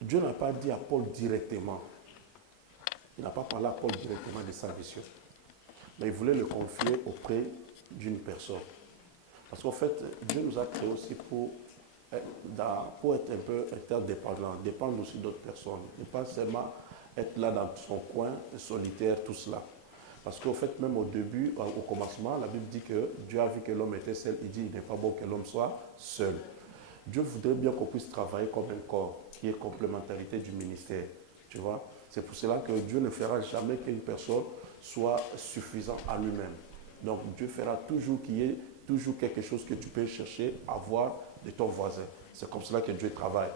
Dieu n'a pas dit à Paul directement. Il n'a pas parlé à Paul directement de sa mission. Mais il voulait le confier auprès d'une personne. Parce qu'en fait, Dieu nous a créés aussi pour être un peu interdépendants, dépendre aussi d'autres personnes. Et pas seulement être là dans son coin, solitaire, tout cela. Parce qu'au fait, même au début, au commencement, la Bible dit que Dieu a vu que l'homme était seul. Il dit il n'est pas bon que l'homme soit seul. Dieu voudrait bien qu'on puisse travailler comme un corps, qui est complémentarité du ministère. Tu vois? C'est pour cela que Dieu ne fera jamais qu'une personne soit suffisante à lui-même. Donc Dieu fera toujours qu'il y ait toujours quelque chose que tu peux chercher à voir de ton voisin. C'est comme cela que Dieu travaille.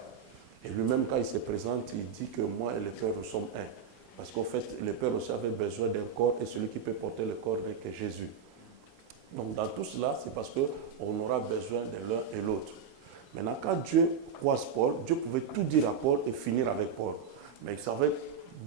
Et lui-même, quand il se présente, il dit que moi et le Père, nous sommes un. Parce qu'en fait, le Père aussi avait besoin d'un corps et celui qui peut porter le corps n'est que Jésus. Donc dans tout cela, c'est parce qu'on aura besoin de l'un et l'autre. Maintenant, quand Dieu croise Paul, Dieu pouvait tout dire à Paul et finir avec Paul. Mais il savait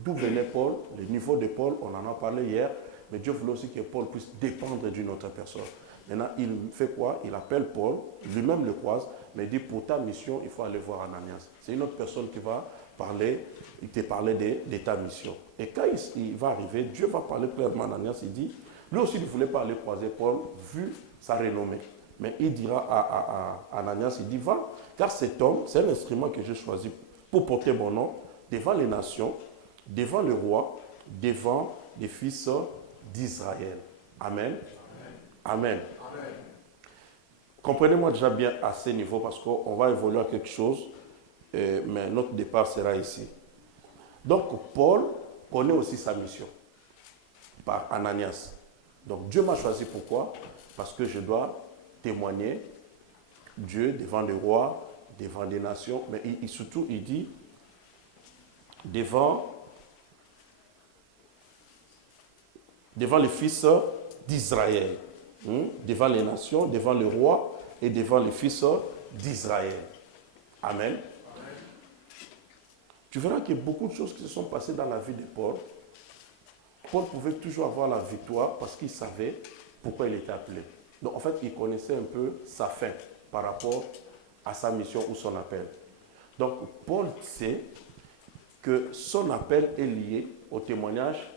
d'où venait Paul, le niveau de Paul, on en a parlé hier, mais Dieu voulait aussi que Paul puisse dépendre d'une autre personne. Maintenant, il fait quoi? Il appelle Paul, lui-même le croise, mais il dit pour ta mission, il faut aller voir Ananias. C'est une autre personne qui va parler, il te parlait de ta mission. Et quand il va arriver, Dieu va parler clairement à Ananias, il dit, lui aussi il ne voulait pas aller croiser Paul, vu sa renommée. Mais il dira à Ananias, il dit, va, car cet homme, c'est un instrument que j'ai choisi pour porter mon nom devant les nations, devant le roi, devant les fils d'Israël. Amen. Amen. Amen. Comprenez-moi déjà bien à ce niveau parce qu'on va évoluer à quelque chose, mais notre départ sera ici. Donc, Paul connaît aussi sa mission par Ananias. Donc, Dieu m'a choisi pourquoi? Parce que je dois témoigner Dieu devant les rois, devant les nations, mais surtout, il dit devant les fils d'Israël, devant les nations, devant le roi et devant les fils d'Israël. Amen. Amen. Tu verras qu'il y a beaucoup de choses qui se sont passées dans la vie de Paul. Paul pouvait toujours avoir la victoire parce qu'il savait pourquoi il était appelé. Donc en fait, il connaissait un peu sa fin par rapport à sa mission ou son appel. Donc Paul sait que son appel est lié au témoignage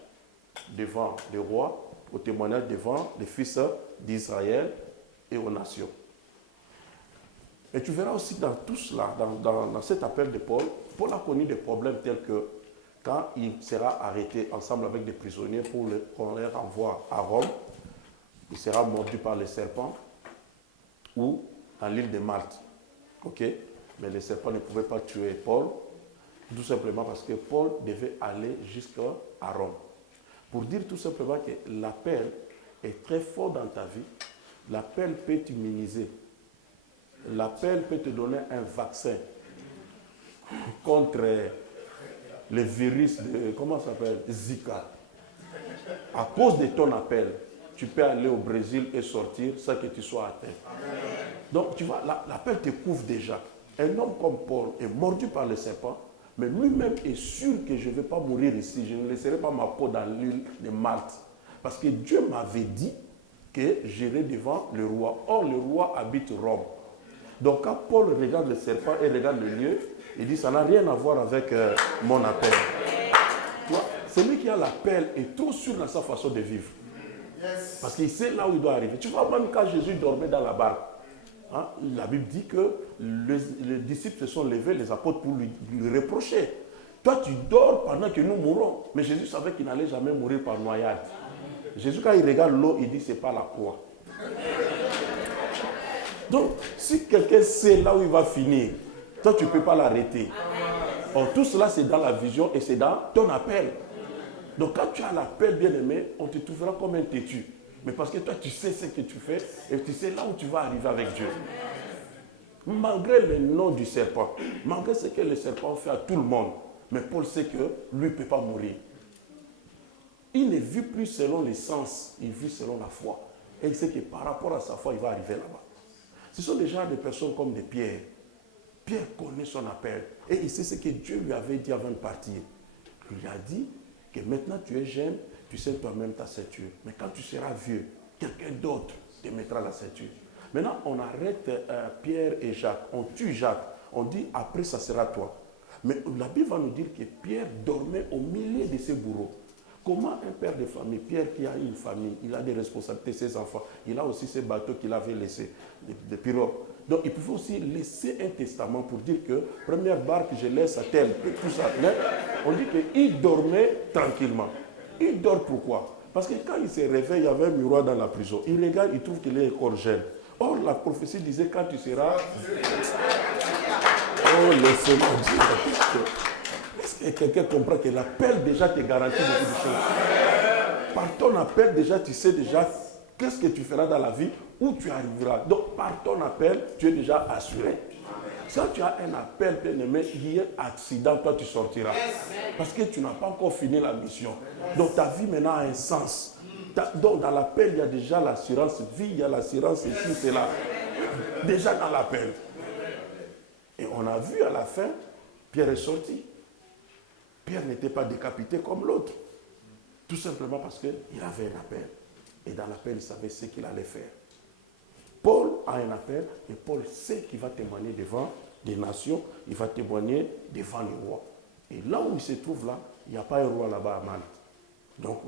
devant les rois, au témoignage devant les fils d'Israël et aux nations. Et tu verras aussi dans tout cela, dans cet appel de Paul, Paul a connu des problèmes tels que quand il sera arrêté ensemble avec des prisonniers pour qu'on les renvoie à Rome, il sera mordu par les serpents ou à l'île de Malte. Ok? Mais les serpents ne pouvaient pas tuer Paul, tout simplement parce que Paul devait aller jusqu'à Rome. Pour dire tout simplement que l'appel est très fort dans ta vie. L'appel peut t'immuniser. L'appel peut te donner un vaccin contre le virus de, comment ça s'appelle, Zika. À cause de ton appel, tu peux aller au Brésil et sortir sans que tu sois atteint. Donc, tu vois, l'appel te couvre déjà. Un homme comme Paul est mordu par le serpent, mais lui-même est sûr que je ne vais pas mourir ici. Je ne laisserai pas ma peau dans l'île de Malte. Parce que Dieu m'avait dit que j'irai devant le roi. Or, le roi habite Rome. Donc, quand Paul regarde le serpent et regarde le lieu, il dit, ça n'a rien à voir avec mon appel. Celui qui a l'appel est trop sûr dans sa façon de vivre. Parce qu'il sait là où il doit arriver. Tu vois, même quand Jésus dormait dans la barque, hein, la Bible dit que les disciples se sont levés, les apôtres, pour lui reprocher. Toi, tu dors pendant que nous mourons. Mais Jésus savait qu'il n'allait jamais mourir par noyade. Jésus, quand il regarde l'eau, il dit, c'est pas la croix. Donc, si quelqu'un sait là où il va finir, toi, tu ne peux pas l'arrêter. Or, tout cela, c'est dans la vision et c'est dans ton appel. Donc, quand tu as l'appel, bien-aimé, on te trouvera comme un têtu. Mais parce que toi, tu sais ce que tu fais et tu sais là où tu vas arriver avec Dieu. Malgré le nom du serpent, malgré ce que le serpent fait à tout le monde, mais Paul sait que lui ne peut pas mourir. Il ne vit plus selon les sens, il vit selon la foi. Et il sait que par rapport à sa foi, il va arriver là-bas. Ce sont des gens de personnes comme des Pierre. Pierre connaît son appel et il sait ce que Dieu lui avait dit avant de partir. Il lui a dit que maintenant tu es jeune, tu sais toi-même ta ceinture. Mais quand tu seras vieux, quelqu'un d'autre te mettra la ceinture. Maintenant, on arrête Pierre et Jacques. On tue Jacques. On dit après, ça sera toi. Mais la Bible va nous dire que Pierre dormait au milieu de ses bourreaux. Comment un père de famille, Pierre qui a une famille, il a des responsabilités, ses enfants, il a aussi ses bateaux qu'il avait laissés, des pirogues. Donc il pouvait aussi laisser un testament pour dire que première barque je laisse à tel, tout ça. Mais on dit qu'il dormait tranquillement. Il dort pourquoi? Parce que quand il se réveille, il y avait un miroir dans la prison. Il regarde, il trouve qu'il est encore jeune. Or la prophétie disait quand tu seras... Oh, laissez-moi dire. Est-ce que quelqu'un comprend que l'appel déjà te garantit beaucoup de choses? Par ton appel déjà, tu sais déjà qu'est-ce que tu feras dans la vie, où tu arriveras. Donc par ton appel, tu es déjà assuré. Si tu as un appel, bien-aimé, il y a un accident, toi tu sortiras. Parce que tu n'as pas encore fini la mission. Donc ta vie maintenant a un sens. Donc dans l'appel, il y a déjà l'assurance vie, il y a l'assurance ici, c'est là. Déjà dans l'appel. Et on a vu à la fin, Pierre est sorti. Pierre n'était pas décapité comme l'autre. Tout simplement parce qu'il avait un appel. Et dans l'appel, il savait ce qu'il allait faire. Paul a un appel et Paul sait qu'il va témoigner devant des nations, il va témoigner devant les rois. Et là où il se trouve là, il n'y a pas un roi là-bas à Malte. Donc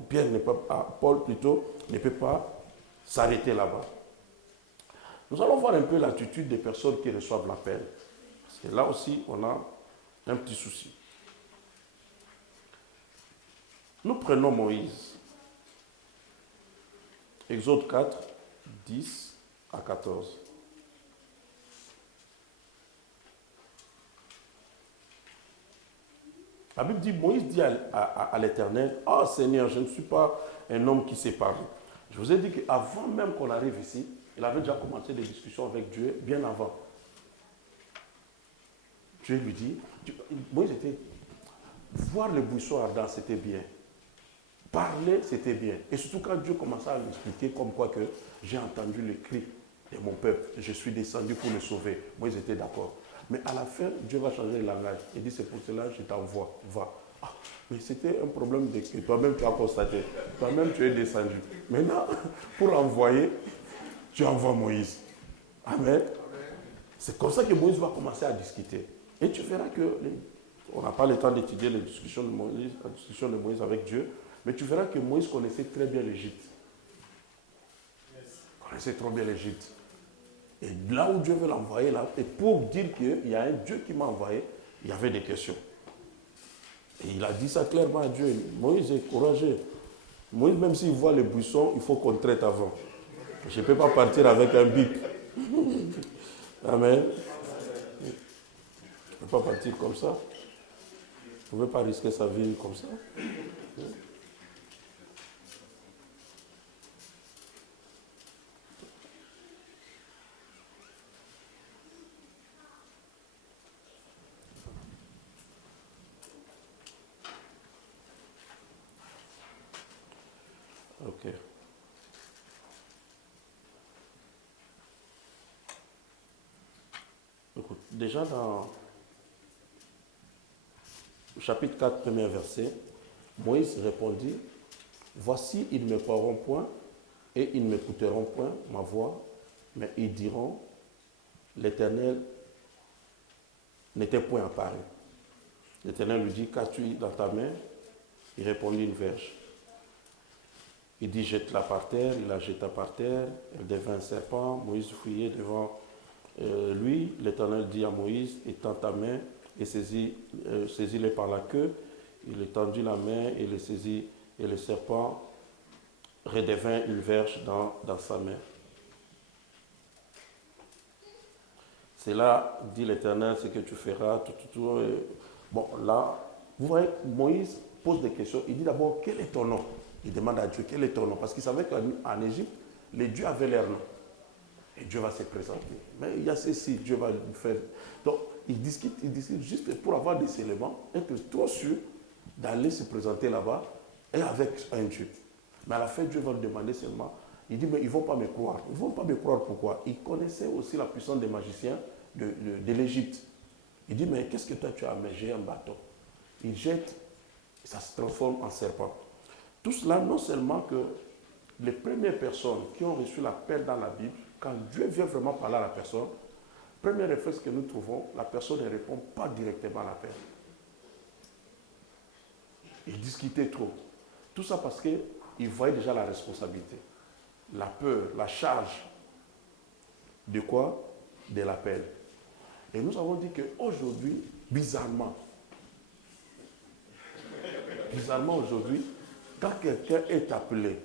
Paul plutôt ne peut pas s'arrêter là-bas. Nous allons voir un peu l'attitude des personnes qui reçoivent l'appel. Parce que là aussi, on a un petit souci. Nous prenons Moïse. Exode 4, 10 à 14. La Bible dit, Moïse dit à l'Éternel, « Ah Seigneur, je ne suis pas un homme qui sait parler. » Je vous ai dit qu'avant même qu'on arrive ici, il avait déjà commencé des discussions avec Dieu bien avant. Dieu lui dit, Moïse était, voir le buisson ardent, c'était bien. Parler, c'était bien. Et surtout quand Dieu commençait à l'expliquer comme quoi que j'ai entendu le cri de mon peuple, je suis descendu pour le sauver. Moïse était d'accord. Mais à la fin, Dieu va changer le langage. Il dit, c'est pour cela que je t'envoie, va. Ah, mais c'était un problème que toi-même tu as constaté. Toi-même tu es descendu. Maintenant, pour envoyer, tu envoies Moïse. Amen. C'est comme ça que Moïse va commencer à discuter. Et tu verras que, on n'a pas le temps d'étudier la discussion de Moïse avec Dieu, mais tu verras que Moïse connaissait très bien l'Égypte. Il connaissait trop bien l'Égypte. Et là où Dieu veut l'envoyer, là, et pour dire qu'il y a un Dieu qui m'a envoyé, il y avait des questions. Et il a dit ça clairement à Dieu. Moïse est courageux. Moïse, même s'il voit les buissons, il faut qu'on traite avant. Je ne peux pas partir avec un bic. Amen. Je ne peux pas partir comme ça. Je ne pouvez pas risquer sa vie comme ça. Ok. Écoute, déjà dans le chapitre 4, premier verset, Moïse répondit, « Voici, ils ne me croiront point et ils ne m'écouteront point ma voix, mais ils diront, l'Éternel n'était point apparu. » L'Éternel lui dit, « Qu'as-tu dans ta main ?» Il répondit, « Une verge. » Il dit, « Jette-la par terre. » Il la jeta par terre. Elle devint un serpent. Moïse fuyait devant lui. L'Éternel dit à Moïse, « Étends ta main et saisis-le par la queue. » Il étendit la main et le saisit, et le serpent redevint une verge dans sa main. C'est là, dit l'Éternel, ce que tu feras. Bon, là, vous voyez, Moïse pose des questions. Il dit d'abord, quel est ton nom? Il demande à Dieu, quel est ton nom? Parce qu'il savait qu'en Égypte, les dieux avaient leur nom. Et Dieu va se présenter. Mais il y a ceci, Dieu va lui faire. Donc, il discute juste pour avoir des éléments, être trop sûr d'aller se présenter là-bas et avec un Dieu. Mais à la fin, Dieu va lui demander seulement, il dit, mais ils ne vont pas me croire. Ils ne vont pas me croire pourquoi? Il connaissait aussi la puissance des magiciens de l'Égypte. Il dit, mais qu'est-ce que toi tu as? Mais j'ai un bâton. Il jette, ça se transforme en serpent. Tout cela, non seulement que les premières personnes qui ont reçu l'appel dans la Bible, quand Dieu vient vraiment parler à la personne, premier réflexe que nous trouvons, la personne ne répond pas directement à l'appel. Ils discutaient trop. Tout ça parce qu'ils voyaient déjà la responsabilité, la peur, la charge. De quoi? De l'appel. Et nous avons dit qu'aujourd'hui, bizarrement aujourd'hui, quand quelqu'un est appelé,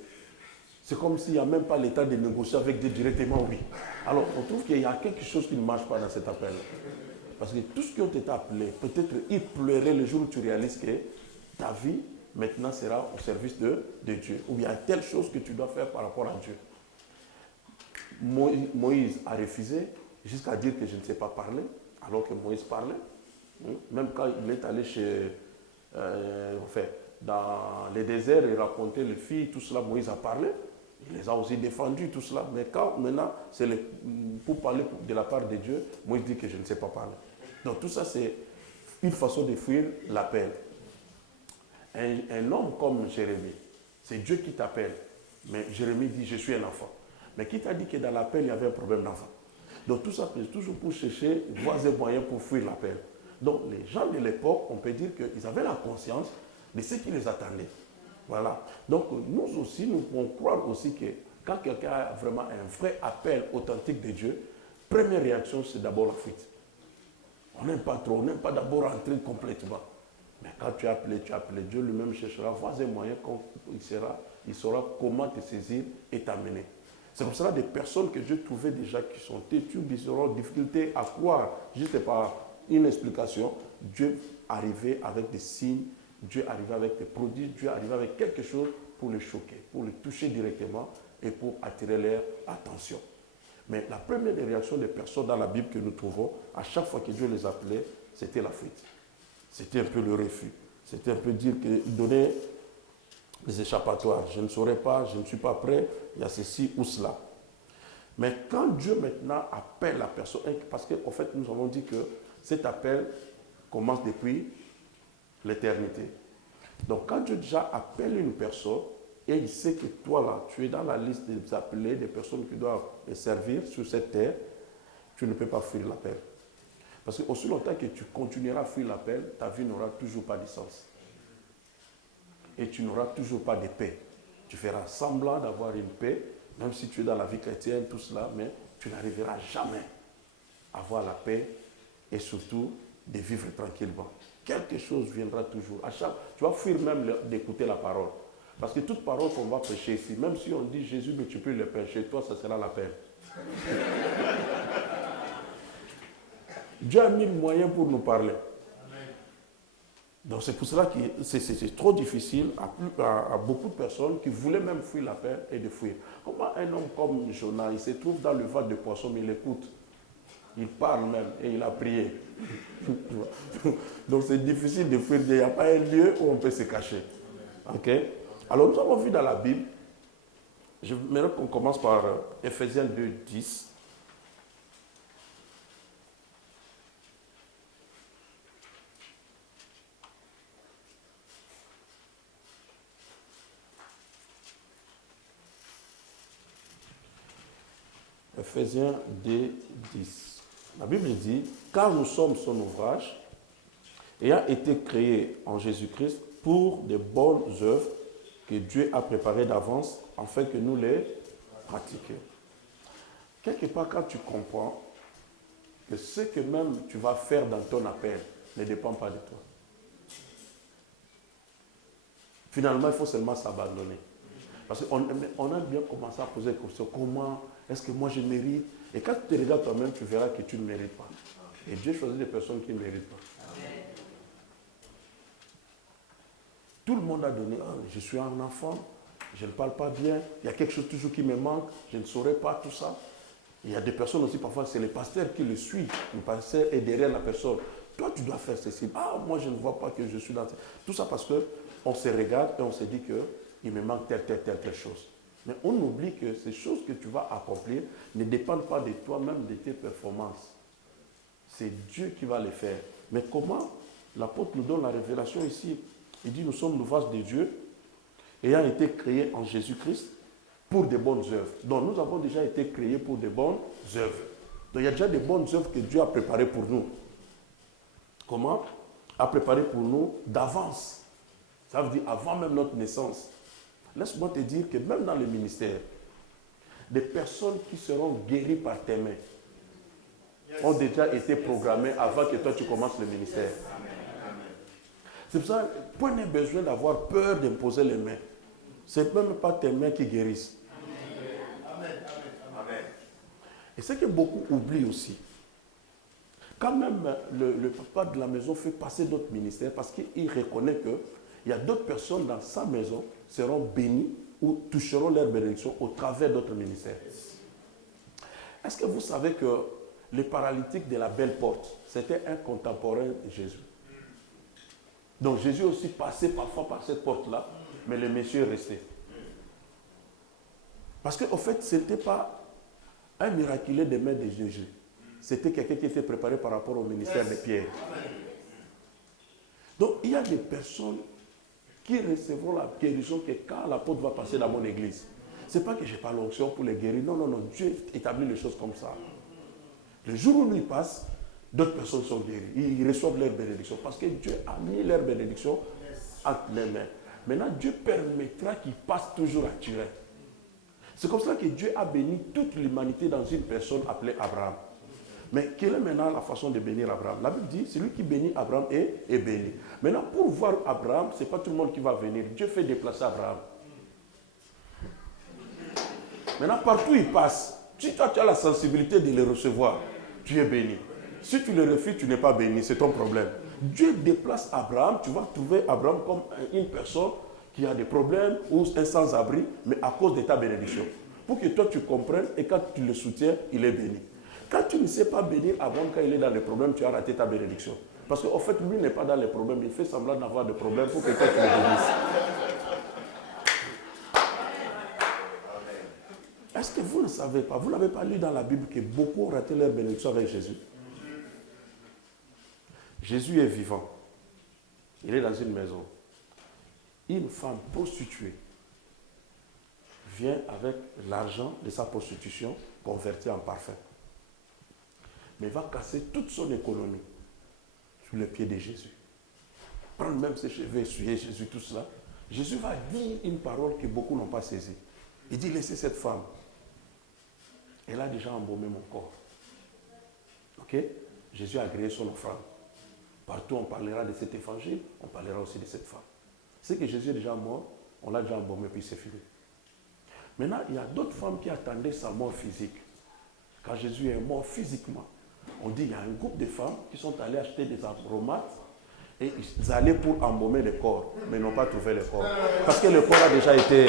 c'est comme s'il n'y a même pas l'état de négocier avec Dieu directement, oui. Alors, on trouve qu'il y a quelque chose qui ne marche pas dans cet appel. Parce que tous ceux qui ont été appelés, peut-être ils pleuraient le jour où tu réalises que ta vie, maintenant, sera au service de Dieu. Ou il y a telle chose que tu dois faire par rapport à Dieu. Moïse a refusé jusqu'à dire que je ne sais pas parler, alors que Moïse parlait. Même quand il est allé dans les déserts et raconter les filles, tout cela, Moïse a parlé. Il les a aussi défendus, tout cela. Mais quand maintenant, c'est pour parler de la part de Dieu, Moïse dit que je ne sais pas parler. Donc tout ça, c'est une façon de fuir l'appel. Un homme comme Jérémie, c'est Dieu qui t'appelle. Mais Jérémie dit, je suis un enfant. Mais qui t'a dit que dans l'appel, il y avait un problème d'enfant? Donc tout ça, c'est toujours pour chercher voies et moyens pour fuir l'appel. Donc les gens de l'époque, on peut dire qu'ils avaient la conscience de ce qui les attendait. Voilà. Donc nous aussi, nous pouvons croire aussi que quand quelqu'un a vraiment un vrai appel authentique de Dieu, première réaction, c'est d'abord la fuite. On n'aime pas trop, on n'aime pas d'abord entrer complètement. Mais quand tu as appelé, Dieu lui-même cherchera voies et moyens, il saura comment te saisir et t'amener. C'est pour cela que des personnes que je trouvais déjà qui sont têtues, qui auront difficulté à croire, juste par une explication, Dieu arrivait avec des signes, Dieu arrivait avec des prodiges, Dieu arrivait avec quelque chose pour les choquer, pour les toucher directement et pour attirer leur attention. Mais la première des réactions des personnes dans la Bible que nous trouvons, à chaque fois que Dieu les appelait, c'était la fuite. C'était un peu le refus. C'était un peu donner les échappatoires. Je ne saurais pas, je ne suis pas prêt, il y a ceci ou cela. Mais quand Dieu maintenant appelle la personne, parce qu'en fait nous avons dit que cet appel commence depuis l'éternité. Donc quand Dieu déjà appelle une personne, et il sait que toi là, tu es dans la liste des appelés, des personnes qui doivent les servir sur cette terre, tu ne peux pas fuir l'appel. Parce que aussi longtemps que tu continueras à fuir l'appel, ta vie n'aura toujours pas de sens. Et tu n'auras toujours pas de paix. Tu feras semblant d'avoir une paix, même si tu es dans la vie chrétienne, tout cela, mais tu n'arriveras jamais à avoir la paix et surtout de vivre tranquillement. Quelque chose viendra toujours. Tu vas fuir même d'écouter la parole. Parce que toute parole qu'on va prêcher ici, même si on dit Jésus multiplie le pain, chez toi, ça sera la paix. Dieu a mis le moyen pour nous parler. Donc c'est pour cela que c'est trop difficile à beaucoup de personnes qui voulaient même fuir la paix et de fuir. Comment un homme comme Jonas, il se trouve dans le ventre de poisson, mais il écoute. Il parle même et il a prié. Donc c'est difficile de fuir. Il n'y a pas un lieu où on peut se cacher. Ok? Alors nous avons vu dans la Bible, j'aimerais qu'on commence par Ephésiens 2, 10. Ephésiens 2, 10. La Bible dit, car nous sommes son ouvrage, ayant été créés en Jésus-Christ pour de bonnes œuvres que Dieu a préparées d'avance, afin que nous les pratiquions. Quelque part, quand tu comprends que ce que même tu vas faire dans ton appel ne dépend pas de toi. Finalement, il faut seulement s'abandonner. Parce qu'on a bien commencé à poser des questions. Comment est-ce que moi je mérite? Et quand tu te regardes toi-même, tu verras que tu ne mérites pas. Et Dieu choisit des personnes qui ne méritent pas. Tout le monde a donné, je suis un enfant, je ne parle pas bien, il y a quelque chose toujours qui me manque, je ne saurais pas tout ça. Il y a des personnes aussi, parfois c'est le pasteur qui le suit, le pasteur est derrière la personne. Toi tu dois faire ceci. Moi je ne vois pas que je suis dans... Tout ça parce qu'on se regarde et on se dit qu'il me manque telle chose. Mais on oublie que ces choses que tu vas accomplir ne dépendent pas de toi-même, de tes performances. C'est Dieu qui va les faire. Mais comment? L'apôtre nous donne la révélation ici. Il dit, nous sommes l'ouvrage de Dieu, ayant été créés en Jésus-Christ pour de bonnes œuvres. Donc nous avons déjà été créés pour de bonnes œuvres. Donc il y a déjà de bonnes œuvres que Dieu a préparées pour nous. Comment? A préparé pour nous d'avance. Ça veut dire avant même notre naissance. Laisse-moi te dire que même dans le ministère, des personnes qui seront guéries par tes mains ont déjà été programmées avant que toi tu commences le ministère. C'est pour ça, point n'est besoin d'avoir peur d'imposer les mains. Ce n'est même pas tes mains qui guérissent. Et ce que beaucoup oublient aussi, quand même le papa de la maison fait passer d'autres ministères parce qu'il reconnaît qu'il y a d'autres personnes dans sa maison seront bénies ou toucheront leur bénédiction au travers d'autres ministères. Est-ce que vous savez que le paralytique de la belle porte, c'était un contemporain de Jésus? Donc Jésus aussi passait parfois par cette porte-là, mais le monsieur est resté. Parce qu'en fait, ce n'était pas un miraculé des mains de Jésus. C'était quelqu'un qui était préparé par rapport au ministère de Pierre. Donc il y a des personnes qui recevront la guérison que quand l'apôtre va passer dans mon église. Ce n'est pas que je n'ai pas l'onction pour les guérir. Non, non, non. Dieu établit les choses comme ça. Le jour où lui passe, d'autres personnes sont guéries. Ils reçoivent leur bénédiction. Parce que Dieu a mis leur bénédiction entre les mains. Maintenant, Dieu permettra qu'ils passent toujours à Turin. C'est comme ça que Dieu a béni toute l'humanité dans une personne appelée Abraham. Mais quelle est maintenant la façon de bénir Abraham? La Bible dit, celui qui bénit Abraham est béni. Maintenant, pour voir Abraham, ce n'est pas tout le monde qui va venir. Dieu fait déplacer Abraham. Maintenant, partout où il passe, si toi tu as la sensibilité de le recevoir, tu es béni. Si tu le refuses, tu n'es pas béni, c'est ton problème. Dieu déplace Abraham, tu vas trouver Abraham comme une personne qui a des problèmes ou un sans-abri, mais à cause de ta bénédiction. Pour que toi tu comprennes et quand tu le soutiens, il est béni. Quand tu ne sais pas bénir Abraham, quand il est dans les problèmes, tu as raté ta bénédiction. Parce qu'en fait, lui n'est pas dans les problèmes, il fait semblant d'avoir des problèmes pour que toi tu le bénisses. Est-ce que vous ne savez pas, vous n'avez pas lu dans la Bible que beaucoup ont raté leur bénédiction avec Jésus? Jésus est vivant. Il est dans une maison. Une femme prostituée vient avec l'argent de sa prostitution converti en parfum. Mais va casser toute son économie sous les pieds de Jésus. Prendre même ses cheveux, essuyer Jésus, tout cela. Jésus va dire une parole que beaucoup n'ont pas saisie. Il dit, laissez cette femme. Elle a déjà embaumé mon corps. Ok? Jésus a agréé son offrande. Partout on parlera de cet évangile, on parlera aussi de cette femme. C'est que Jésus est déjà mort, on l'a déjà embaumé, puis c'est fini. Maintenant, il y a d'autres femmes qui attendaient sa mort physique. Quand Jésus est mort physiquement, on dit qu'il y a un groupe de femmes qui sont allées acheter des aromates et ils allaient pour embaumer le corps, mais n'ont pas trouvé le corps. Parce que le corps a déjà été...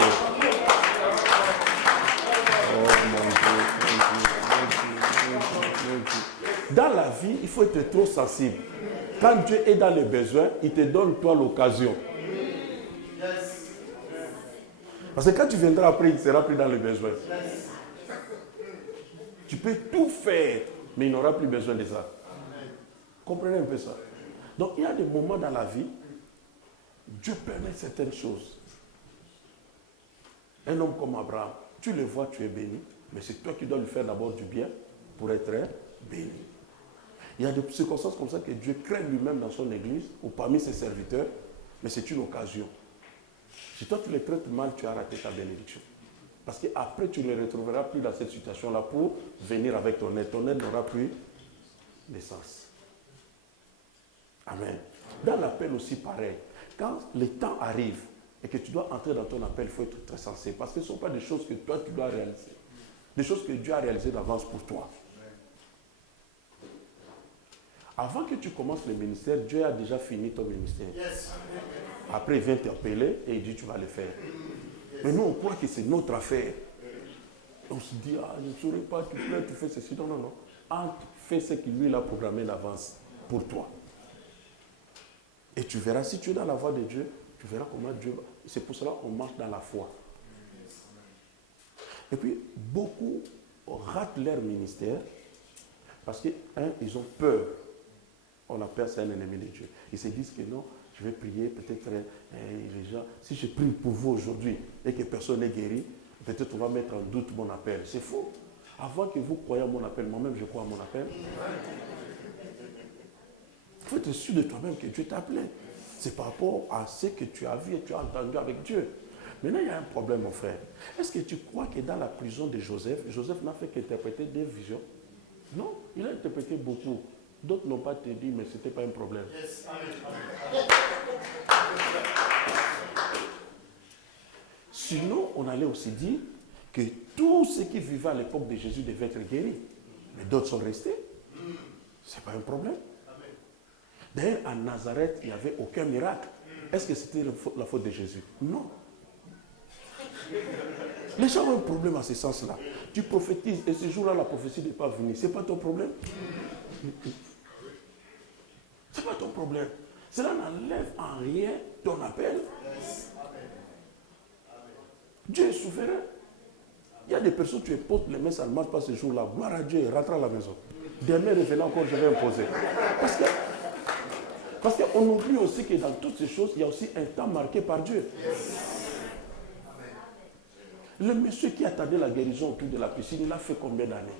Oh mon Dieu. Dans la vie, il faut être trop sensible. Quand Dieu est dans les besoins, il te donne toi l'occasion. Parce que quand tu viendras après, il ne sera plus dans les besoins. Tu peux tout faire, mais il n'aura plus besoin de ça. Comprenez un peu ça. Donc il y a des moments dans la vie, Dieu permet certaines choses. Un homme comme Abraham, tu le vois, tu es béni, mais c'est toi qui dois lui faire d'abord du bien pour être béni. Il y a des circonstances comme ça que Dieu crée lui-même dans son église ou parmi ses serviteurs, mais c'est une occasion. Si toi tu les traites mal, tu as raté ta bénédiction. Parce qu'après tu ne les retrouveras plus dans cette situation-là pour venir avec ton aide. Ton aide n'aura plus de sens. Amen. Dans l'appel aussi pareil. Quand le temps arrive et que tu dois entrer dans ton appel, il faut être très sensible. Parce que ce ne sont pas des choses que toi tu dois réaliser. Des choses que Dieu a réalisées d'avance pour toi. Avant que tu commences le ministère, Dieu a déjà fini ton ministère. Après, il vient t'appeler et il dit tu vas le faire. Mais nous, on croit que c'est notre affaire. On se dit, ah, je ne saurais pas, tu fais ceci. Non, non, non. Entre, fais ce qu'il lui a programmé d'avance pour toi. Et tu verras, si tu es dans la voie de Dieu, tu verras comment Dieu va. C'est pour cela qu'on marche dans la foi. Et puis, beaucoup ratent leur ministère parce que, ils ont peur. On a peur, c'est un ennemi de Dieu. Ils se disent que non, je vais prier, peut-être les gens, si je prie pour vous aujourd'hui et que personne n'est guéri, peut-être on va mettre en doute mon appel. C'est faux. Avant que vous croyez à mon appel, moi-même je crois à mon appel. Il faut être sûr de toi-même que Dieu t'a appelé. C'est par rapport à ce que tu as vu et tu as entendu avec Dieu. Maintenant, il y a un problème, mon frère. Est-ce que tu crois que dans la prison de Joseph, Joseph n'a fait qu'interpréter des visions? Non, il a interprété beaucoup. D'autres n'ont pas te dit, mais ce n'était pas un problème. Yes. Sinon, on allait aussi dire que tous ceux qui vivaient à l'époque de Jésus devaient être guéris. Mais d'autres sont restés. Ce n'est pas un problème. D'ailleurs, à Nazareth, il n'y avait aucun miracle. Est-ce que c'était la faute de Jésus? Non. Les gens ont un problème à ce sens-là. Tu prophétises et ce jour-là, la prophétie n'est pas venue. Ce n'est pas ton problème. Ce n'est pas ton problème. Cela n'enlève en rien ton appel. Dieu est souverain. Il y a des personnes, tu poses les mains, ça ne marche pas ce jour-là. Gloire à Dieu, rentre à la maison. Demain, revenant encore, je vais imposer. Parce qu'on oublie aussi que dans toutes ces choses, il y a aussi un temps marqué par Dieu. Le monsieur qui attendait la guérison autour de la piscine, il a fait combien d'années?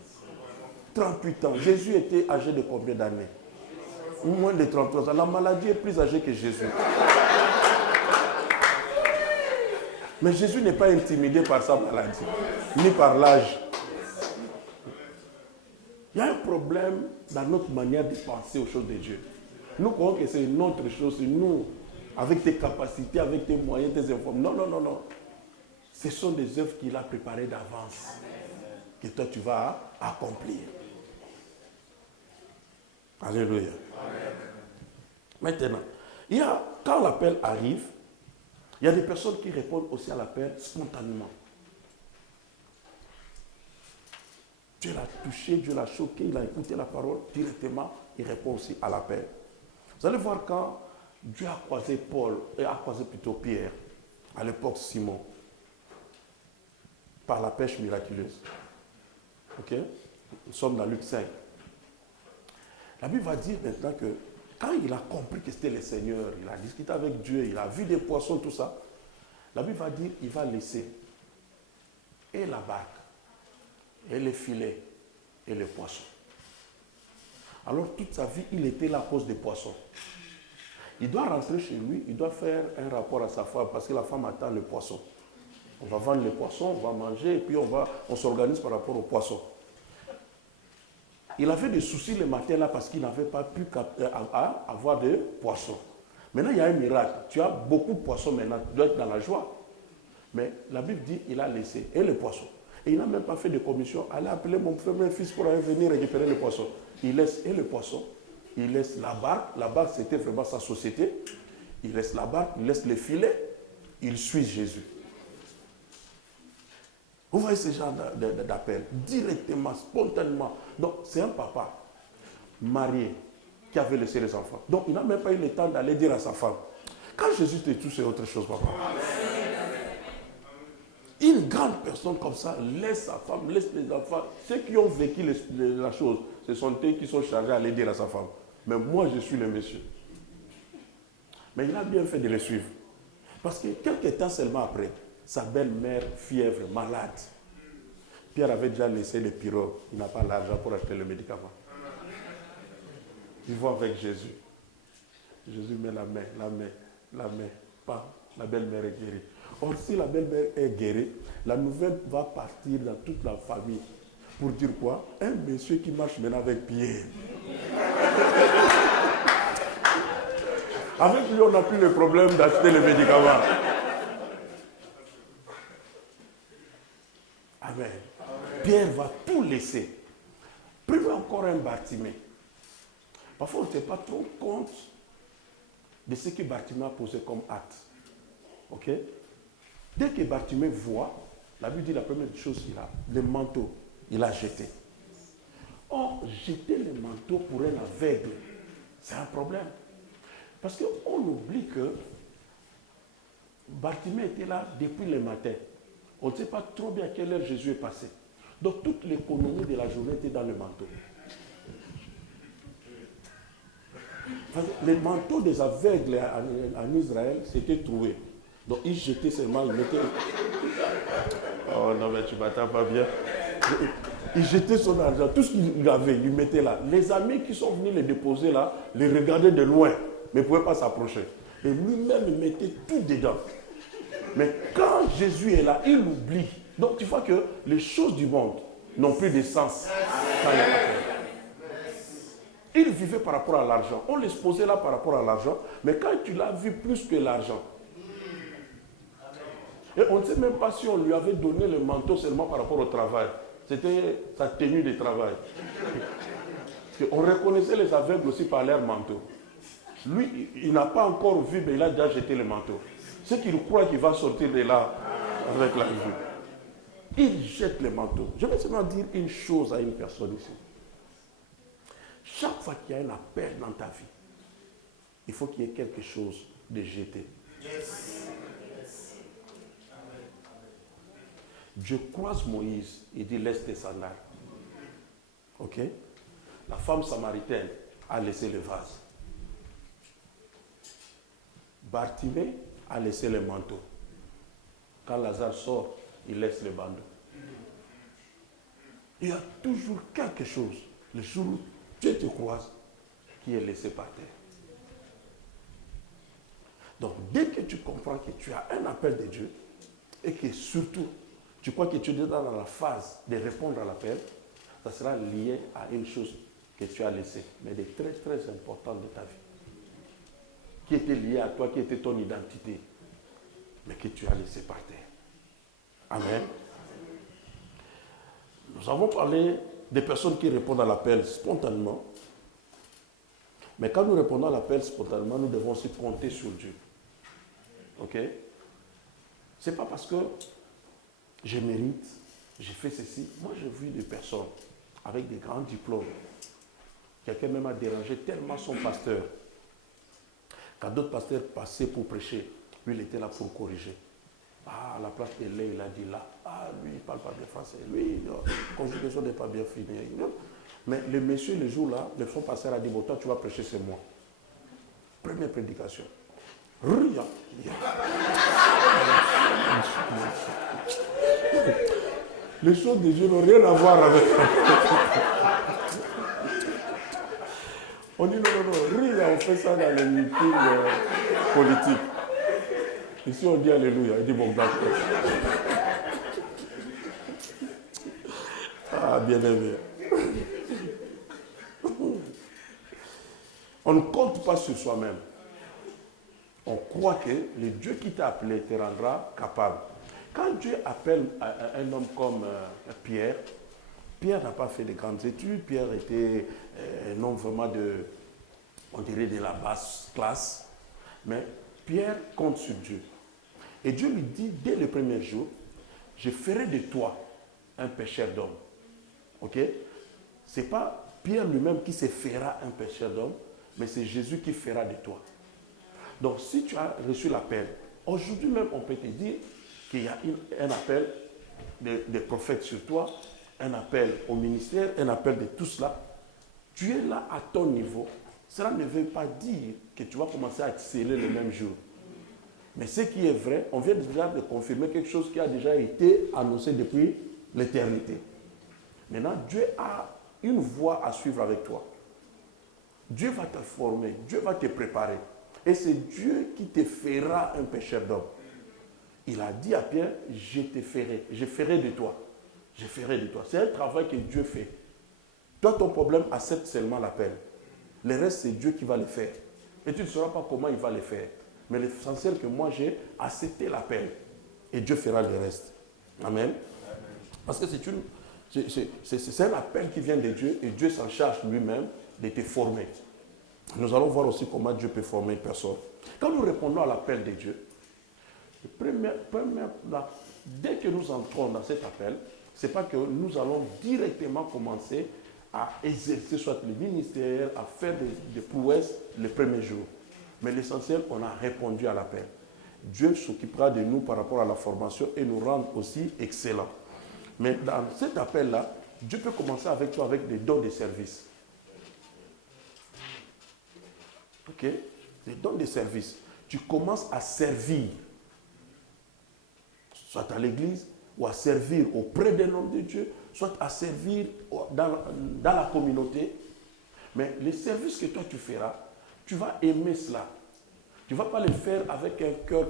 38 ans. Jésus était âgé de combien d'années? Moins de 33 ans. La maladie est plus âgée que Jésus. Mais Jésus n'est pas intimidé par sa maladie, ni par l'âge. Il y a un problème dans notre manière de penser aux choses de Dieu. Nous croyons que c'est une autre chose, c'est nous, avec tes capacités, avec tes moyens, tes informations. Non. Ce sont des œuvres qu'il a préparées d'avance, que toi tu vas accomplir. Alléluia. Maintenant, quand l'appel arrive, il y a des personnes qui répondent aussi à l'appel spontanément. Dieu l'a touché, Dieu l'a choqué, il a écouté la parole, directement, il répond aussi à l'appel. Vous allez voir quand Dieu a croisé Pierre, à l'époque Simon, par la pêche miraculeuse. Ok? Nous sommes dans Luc 5. La Bible va dire maintenant que quand il a compris que c'était le Seigneur, il a discuté avec Dieu, il a vu des poissons, tout ça, la Bible va dire qu'il va laisser et la barque, et les filets, et les poissons. Alors toute sa vie, il était là à cause des poissons. Il doit rentrer chez lui, il doit faire un rapport à sa femme, parce que la femme attend le poisson. On va vendre les poissons, on va manger, et puis on s'organise par rapport aux poissons. Il avait des soucis le matin là parce qu'il n'avait pas pu avoir de poissons. Maintenant, il y a un miracle. Tu as beaucoup de poissons maintenant, tu dois être dans la joie. Mais la Bible dit qu'il a laissé et les poissons. Et il n'a même pas fait de commission. Allez appeler mon frère, mon fils pour venir récupérer les poissons. Il laisse et les poissons. Il laisse la barque. La barque, c'était vraiment sa société. Il laisse la barque, il laisse les filets. Il suit Jésus. Vous voyez ce genre d'appel, directement, spontanément. Donc, c'est un papa marié qui avait laissé les enfants. Donc, il n'a même pas eu le temps d'aller dire à sa femme. Quand Jésus te touche, c'est autre chose, papa. Une grande personne comme ça laisse sa femme, laisse les enfants. Ceux qui ont vécu la chose, ce sont eux qui sont chargés à aller dire à sa femme. Mais moi, je suis le monsieur. Mais il a bien fait de le suivre. Parce que quelques temps seulement après, sa belle-mère, fièvre, malade. Pierre avait déjà laissé les pirogues. Il n'a pas l'argent pour acheter le médicament. Il va avec Jésus. Jésus met la main. Pas, la belle-mère est guérie. Or, si la belle-mère est guérie, la nouvelle va partir dans toute la famille. Pour dire quoi? Un monsieur qui marche maintenant avec Pierre. Avec lui, on n'a plus le problème d'acheter le médicament. Amen. Pierre va tout laisser. Prenez encore un Bartimée. Parfois, on ne tient pas trop compte de ce que Bartimée a posé comme acte. Ok? Dès que Bartimée voit, la Bible dit la première chose qu'il a, le manteau, il a jeté. Or, jeter le manteau pour un aveugle, c'est un problème. Parce qu'on oublie que Bartimée était là depuis le matin. On ne sait pas trop bien à quelle heure Jésus est passé. Donc toute l'économie de la journée était dans le manteau. Les manteaux des aveugles en Israël, c'était trouvé. Donc ils jetaient seulement, ils mettaient... Oh non mais tu m'attends pas bien. Ils jetaient son argent, tout ce qu'il avait, ils mettaient là. Les amis qui sont venus les déposer là, les regardaient de loin, mais ne pouvaient pas s'approcher. Et lui-même mettait tout dedans. Mais quand Jésus est là, il oublie. Donc tu vois que les choses du monde n'ont plus de sens quand il y a la paix. Il vivait par rapport à l'argent. On l'exposait là par rapport à l'argent. Mais quand tu l'as vu plus que l'argent, et on ne sait même pas si on lui avait donné le manteau seulement par rapport au travail. C'était sa tenue de travail. Parce qu'on reconnaissait les aveugles aussi par leur manteau. Lui, il n'a pas encore vu, mais il a déjà jeté le manteau. Ce qu'il croit qu'il va sortir de là avec la vue. Il jette le manteau. Je vais seulement dire une chose à une personne ici. Chaque fois qu'il y a un appel dans ta vie, il faut qu'il y ait quelque chose de jeté. Dieu croise Moïse et dit laisse tes sandales. Ok? La femme samaritaine a laissé le vase. Bartimée a laissé le manteau. Quand Lazare sort, il laisse le bandeau. Il y a toujours quelque chose, le jour où Dieu te croise, qui est laissé par terre. Donc, dès que tu comprends que tu as un appel de Dieu, et que surtout, tu crois que tu es dans la phase de répondre à l'appel, ça sera lié à une chose que tu as laissée, mais de très, très importante de ta vie. Qui était liée à toi, qui était ton identité, mais que tu as laissé par terre. Amen. Nous avons parlé des personnes qui répondent à l'appel spontanément. Mais quand nous répondons à l'appel spontanément, nous devons aussi compter sur Dieu. Ok? Ce n'est pas parce que je mérite, j'ai fait ceci. Moi, j'ai vu des personnes avec des grands diplômes. Quelqu'un même a dérangé tellement son pasteur. Quand d'autres pasteurs passaient pour prêcher, lui, il était là pour corriger. Ah, à la place de l'air, il a dit là. Ah, lui, il ne parle pas bien français. Lui, la conjugation n'est pas bien finie. Mais le monsieur, le jour-là, son pasteur a dit, bon, toi, tu vas prêcher, c'est moi. Première prédication. Rien. Les choses de Dieu n'ont rien à voir avec ça. On dit non, rien, on fait ça dans les meetings politiques. Ici, on dit Alléluia. Il dit bon, d'accord. Ah, bien aimé. On ne compte pas sur soi-même. On croit que le Dieu qui t'a appelé te rendra capable. Quand Dieu appelle un homme comme Pierre, Pierre n'a pas fait de grandes études. Pierre était un homme vraiment on dirait de la basse classe. Mais Pierre compte sur Dieu. Et Dieu lui dit, dès le premier jour, je ferai de toi un pêcheur d'hommes. Ok? Ce n'est pas Pierre lui-même qui se fera un pêcheur d'hommes, mais c'est Jésus qui fera de toi. Donc, si tu as reçu l'appel, aujourd'hui même, on peut te dire qu'il y a un appel des prophètes sur toi, un appel au ministère, un appel de tout cela. Tu es là à ton niveau. Cela ne veut pas dire que tu vas commencer à exceller le même jour. Mais ce qui est vrai, on vient déjà de confirmer quelque chose qui a déjà été annoncé depuis l'éternité. Maintenant, Dieu a une voie à suivre avec toi. Dieu va te former, Dieu va te préparer. Et c'est Dieu qui te fera un pêcheur d'hommes. Il a dit à Pierre, je ferai de toi. Je ferai de toi. C'est un travail que Dieu fait. Toi, ton problème, accepte seulement l'appel. Le reste, c'est Dieu qui va le faire. Et tu ne sauras pas comment il va le faire. Mais l'essentiel que moi, j'ai accepté l'appel. Et Dieu fera le reste. Amen. Parce que c'est un appel qui vient de Dieu et Dieu s'en charge lui-même de te former. Nous allons voir aussi comment Dieu peut former une personne. Quand nous répondons à l'appel de Dieu, dès que nous entrons dans cet appel, ce n'est pas que nous allons directement commencer à exercer soit le ministère, à faire des prouesses le premier jour. Mais l'essentiel, on a répondu à l'appel. Dieu s'occupera de nous par rapport à la formation et nous rendre aussi excellents. Mais dans cet appel-là, Dieu peut commencer avec toi avec des dons de service. Ok? Des dons de service. Tu commences à servir, soit à l'église, ou à servir auprès d'un homme de Dieu, soit à servir dans la communauté. Mais les services que toi tu feras, tu vas aimer cela. Tu ne vas pas le faire avec un cœur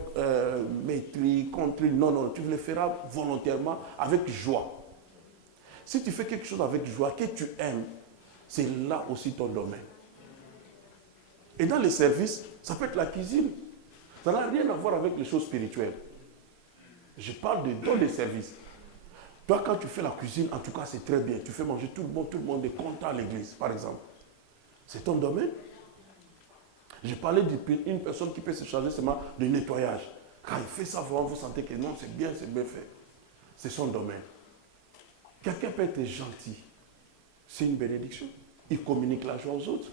maîtris, contrit. Non, non, tu le feras volontairement, avec joie. Si tu fais quelque chose avec joie, que tu aimes, c'est là aussi ton domaine. Et dans les services, ça peut être la cuisine. Ça n'a rien à voir avec les choses spirituelles. Je parle de dans les services. Toi, quand tu fais la cuisine, en tout cas, c'est très bien. Tu fais manger tout le monde est content à l'église, par exemple. C'est ton domaine. J'ai parlé d'une personne qui peut se charger seulement de nettoyage. Quand il fait ça, vous sentez que non, c'est bien fait. C'est son domaine. Quelqu'un peut être gentil. C'est une bénédiction. Il communique la joie aux autres.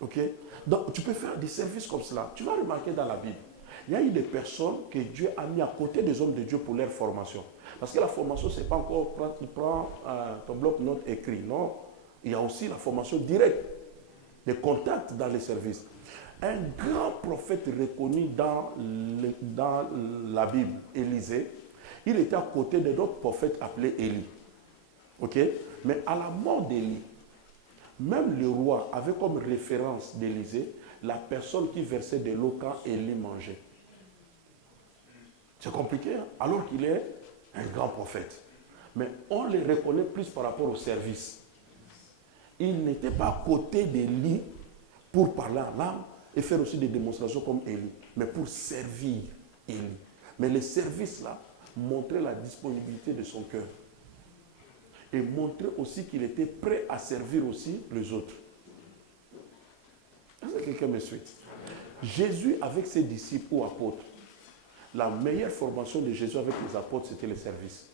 Ok? Donc, tu peux faire des services comme cela. Tu vas remarquer dans la Bible, il y a eu des personnes que Dieu a mis à côté des hommes de Dieu pour leur formation. Parce que la formation, ce n'est pas encore, tu prends ton bloc-notes écrit. Non. Il y a aussi la formation directe, des contacts dans les services. Un grand prophète reconnu dans la Bible, Élisée, il était à côté d'un autre prophète appelé Élie. Ok? Mais à la mort d'Élie, même le roi avait comme référence d'Élisée la personne qui versait de l'eau quand Élie mangeait. C'est compliqué, hein? Alors qu'il est un grand prophète. Mais on le reconnaît plus par rapport au service. Il n'était pas à côté d'Élie pour parler en langue et faire aussi des démonstrations comme Élie, mais pour servir Élie. Mais le service là montrait la disponibilité de son cœur. Et montrer aussi qu'il était prêt à servir aussi les autres. Est-ce que quelqu'un me suit? Jésus, avec ses disciples ou apôtres, la meilleure formation de Jésus avec les apôtres, c'était le service.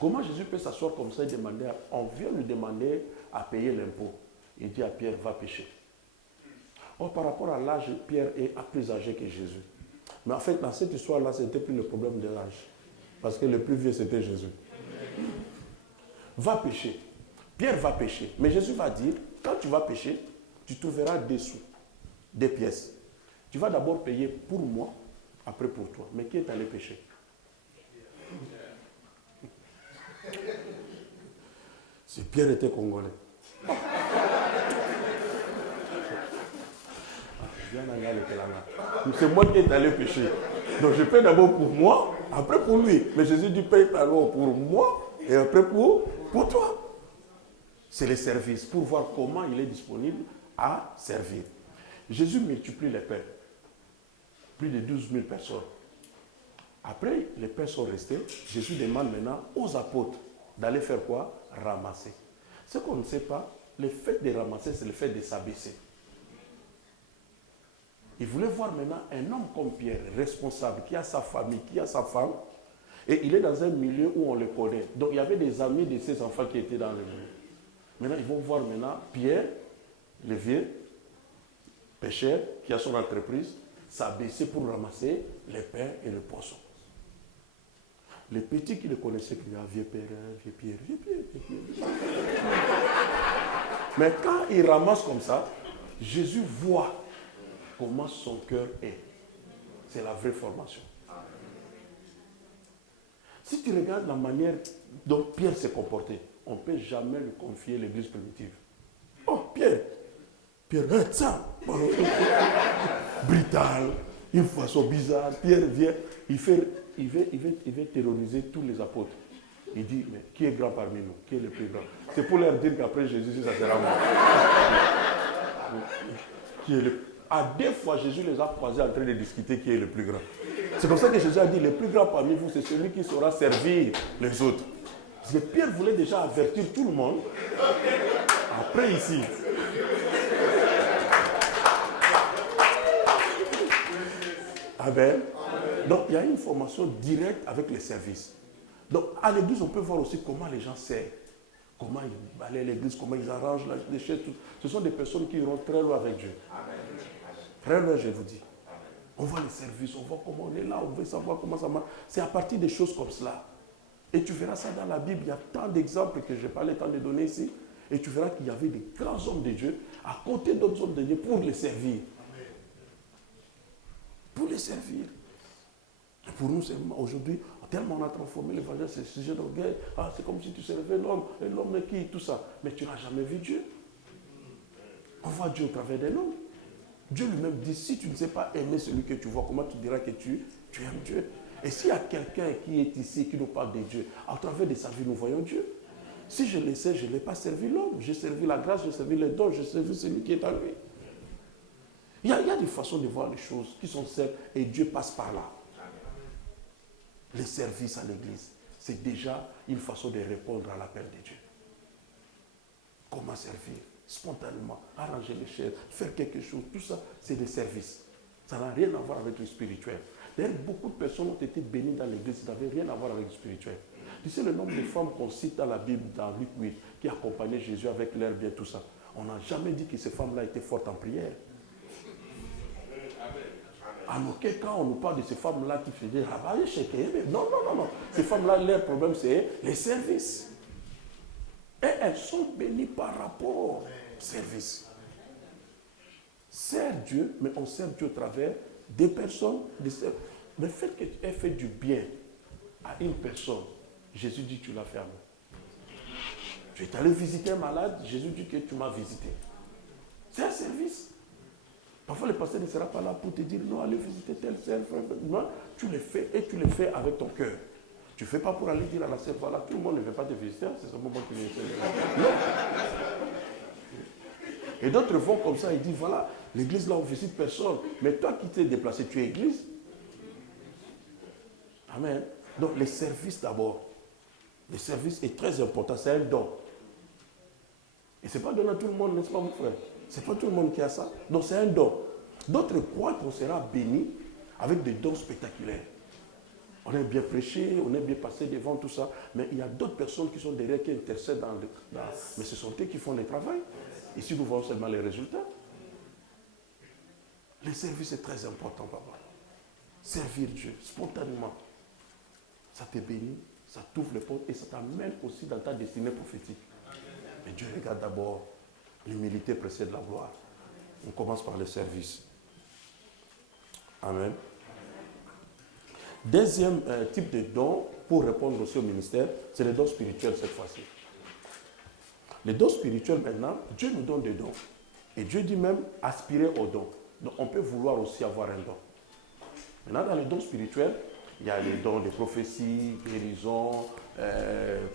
Comment Jésus peut s'asseoir comme ça et demander, on vient lui demander à payer l'impôt. Il dit à Pierre, va pécher. Or, par rapport à l'âge, Pierre est plus âgé que Jésus. Mais en fait, dans cette histoire-là, ce n'était plus le problème de l'âge. Parce que le plus vieux, c'était Jésus. Va pécher. Pierre va pécher. Mais Jésus va dire, quand tu vas pécher, tu trouveras des sous, des pièces. Tu vas d'abord payer pour moi, après pour toi. Mais qui est allé pécher? Si Pierre était congolais. C'est moi qui est allé pécher. Donc je paye d'abord pour moi, après pour lui. Mais Jésus dit, paye d'abord pour moi et après pour toi. C'est le service pour voir comment il est disponible à servir. Jésus multiplie les pains. Plus de 12 000 personnes. Après, les pains sont restés. Jésus demande maintenant aux apôtres d'aller faire quoi? Ramasser. Ce qu'on ne sait pas, le fait de ramasser, c'est le fait de s'abaisser. Il voulait voir maintenant un homme comme Pierre, responsable, qui a sa famille, qui a sa femme, et il est dans un milieu où on le connaît. Donc il y avait des amis de ses enfants qui étaient dans le milieu. Maintenant, ils vont voir maintenant Pierre, le vieux pêcheur, qui a son entreprise, s'abaisser pour ramasser les pains et le poisson. Les petits qui le connaissaient, qui disaient, vieux Pierre, vieux Pierre, vieux Pierre, vieux Pierre. Mais quand il ramasse comme ça, Jésus voit comment son cœur est. C'est la vraie formation. Si tu regardes la manière dont Pierre s'est comporté, on ne peut jamais lui confier l'église primitive. Oh, Pierre, ça, brutal, une façon bizarre. Pierre vient, il veut terroriser tous les apôtres. Il dit, mais qui est grand parmi nous? Qui est le plus grand? C'est pour leur dire qu'après Jésus, ça sera mort. À 2 fois, Jésus les a croisés en train de discuter qui est le plus grand. C'est comme ça que Jésus a dit, le plus grand parmi vous, c'est celui qui saura servir les autres. Parce que Pierre voulait déjà avertir tout le monde. Après ici. Amen. Donc, il y a une formation directe avec les services. Donc, à l'église, on peut voir aussi comment les gens servent. Comment ils balaient l'église, comment ils arrangent les chaises. Ce sont des personnes qui iront très loin avec Dieu. Très loin, je vous dis. On voit les services, on voit comment on est là, on veut savoir comment ça marche. C'est à partir des choses comme cela. Et tu verras ça dans la Bible. Il y a tant d'exemples que je n'ai pas le temps de donner ici. Et tu verras qu'il y avait des grands hommes de Dieu à côté d'autres hommes de Dieu pour les servir. Pour les servir. Et pour nous, aujourd'hui, tellement on a transformé l'évangile, c'est ce sujet d'orgueil. Ah, c'est comme si tu servais l'homme. Et l'homme est qui? Tout ça. Mais tu n'as jamais vu Dieu. On voit Dieu au travers d'un homme. Dieu lui-même dit, si tu ne sais pas aimer celui que tu vois, comment tu diras que tu aimes Dieu? Et s'il y a quelqu'un qui est ici, qui nous parle de Dieu, à travers de sa vie, nous voyons Dieu. Si je le sais, je n'ai pas servi l'homme. J'ai servi la grâce, j'ai servi les dons, j'ai servi celui qui est en lui. Il y a des façons de voir les choses qui sont simples et Dieu passe par là. Les services à l'église, c'est déjà une façon de répondre à l'appel de Dieu. Comment servir? Spontanément, arranger les chaises, faire quelque chose, tout ça, c'est des services. Ça n'a rien à voir avec le spirituel. D'ailleurs, beaucoup de personnes ont été bénies dans l'église, ça n'avait rien à voir avec le spirituel. Tu sais le nombre de femmes qu'on cite dans la Bible, dans Luc 8, qui accompagnaient Jésus avec leur bien, tout ça. On n'a jamais dit que ces femmes-là étaient fortes en prière. En aucun cas, on nous parle de ces femmes-là qui faisaient ravager chez Kéhébé. Non. Ces femmes-là, leur problème, c'est les services. Et elles sont bénies par rapport au service. Sert Dieu, mais on sert Dieu au travers des personnes. Le fait que tu aies fait du bien à une personne, Jésus dit que tu l'as fait à moi. Tu es allé visiter un malade, Jésus dit que tu m'as visité. C'est un service. Parfois, le pasteur ne sera pas là pour te dire non, allez visiter tel, non, tu le fais et tu le fais avec ton cœur. Tu ne fais pas pour aller dire à la sœur, voilà, tout le monde ne veut pas te visiter, c'est ce moment que tu viens de non. Et d'autres vont comme ça et disent, voilà, l'église là, on ne visite personne. Mais toi qui t'es déplacé, tu es église. Amen. Donc, les services d'abord. Le service est très important, c'est un don. Et ce n'est pas donné à tout le monde, n'est-ce pas mon frère? Ce n'est pas tout le monde qui a ça. Donc c'est un don. D'autres croient qu'on sera béni avec des dons spectaculaires. On est bien prêché, on est bien passé devant tout ça. Mais il y a d'autres personnes qui sont derrière, qui intercèdent mais ce sont eux qui font le travail. Ici, nous voyons seulement les résultats. Le service est très important, papa. Servir Dieu spontanément. Ça te bénit, ça t'ouvre les portes et ça t'amène aussi dans ta destinée prophétique. Mais Dieu regarde d'abord, l'humilité précède la gloire. On commence par le service. Amen. Deuxième type de don, pour répondre aussi au ministère, c'est les dons spirituels cette fois-ci. Les dons spirituels maintenant, Dieu nous donne des dons. Et Dieu dit même aspirer aux dons. Donc on peut vouloir aussi avoir un don. Maintenant dans les dons spirituels, il y a les dons de prophétie, guérison,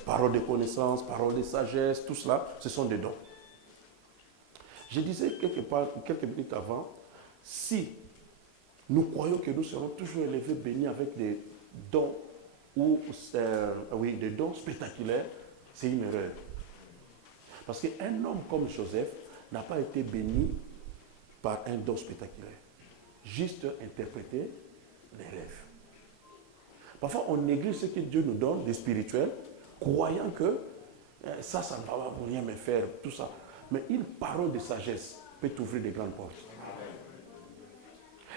paroles de connaissance, paroles de sagesse, tout cela, ce sont des dons. Je disais quelques minutes avant, si nous croyons que nous serons toujours élevés, bénis avec des dons des dons spectaculaires, c'est une erreur. Parce qu'un homme comme Joseph n'a pas été béni par un don spectaculaire. Juste interpréter les rêves. Parfois, on néglige ce que Dieu nous donne, des spirituels, croyant que ça ne va pas rien me faire, tout ça. Mais une parole de sagesse peut t'ouvrir de grandes portes.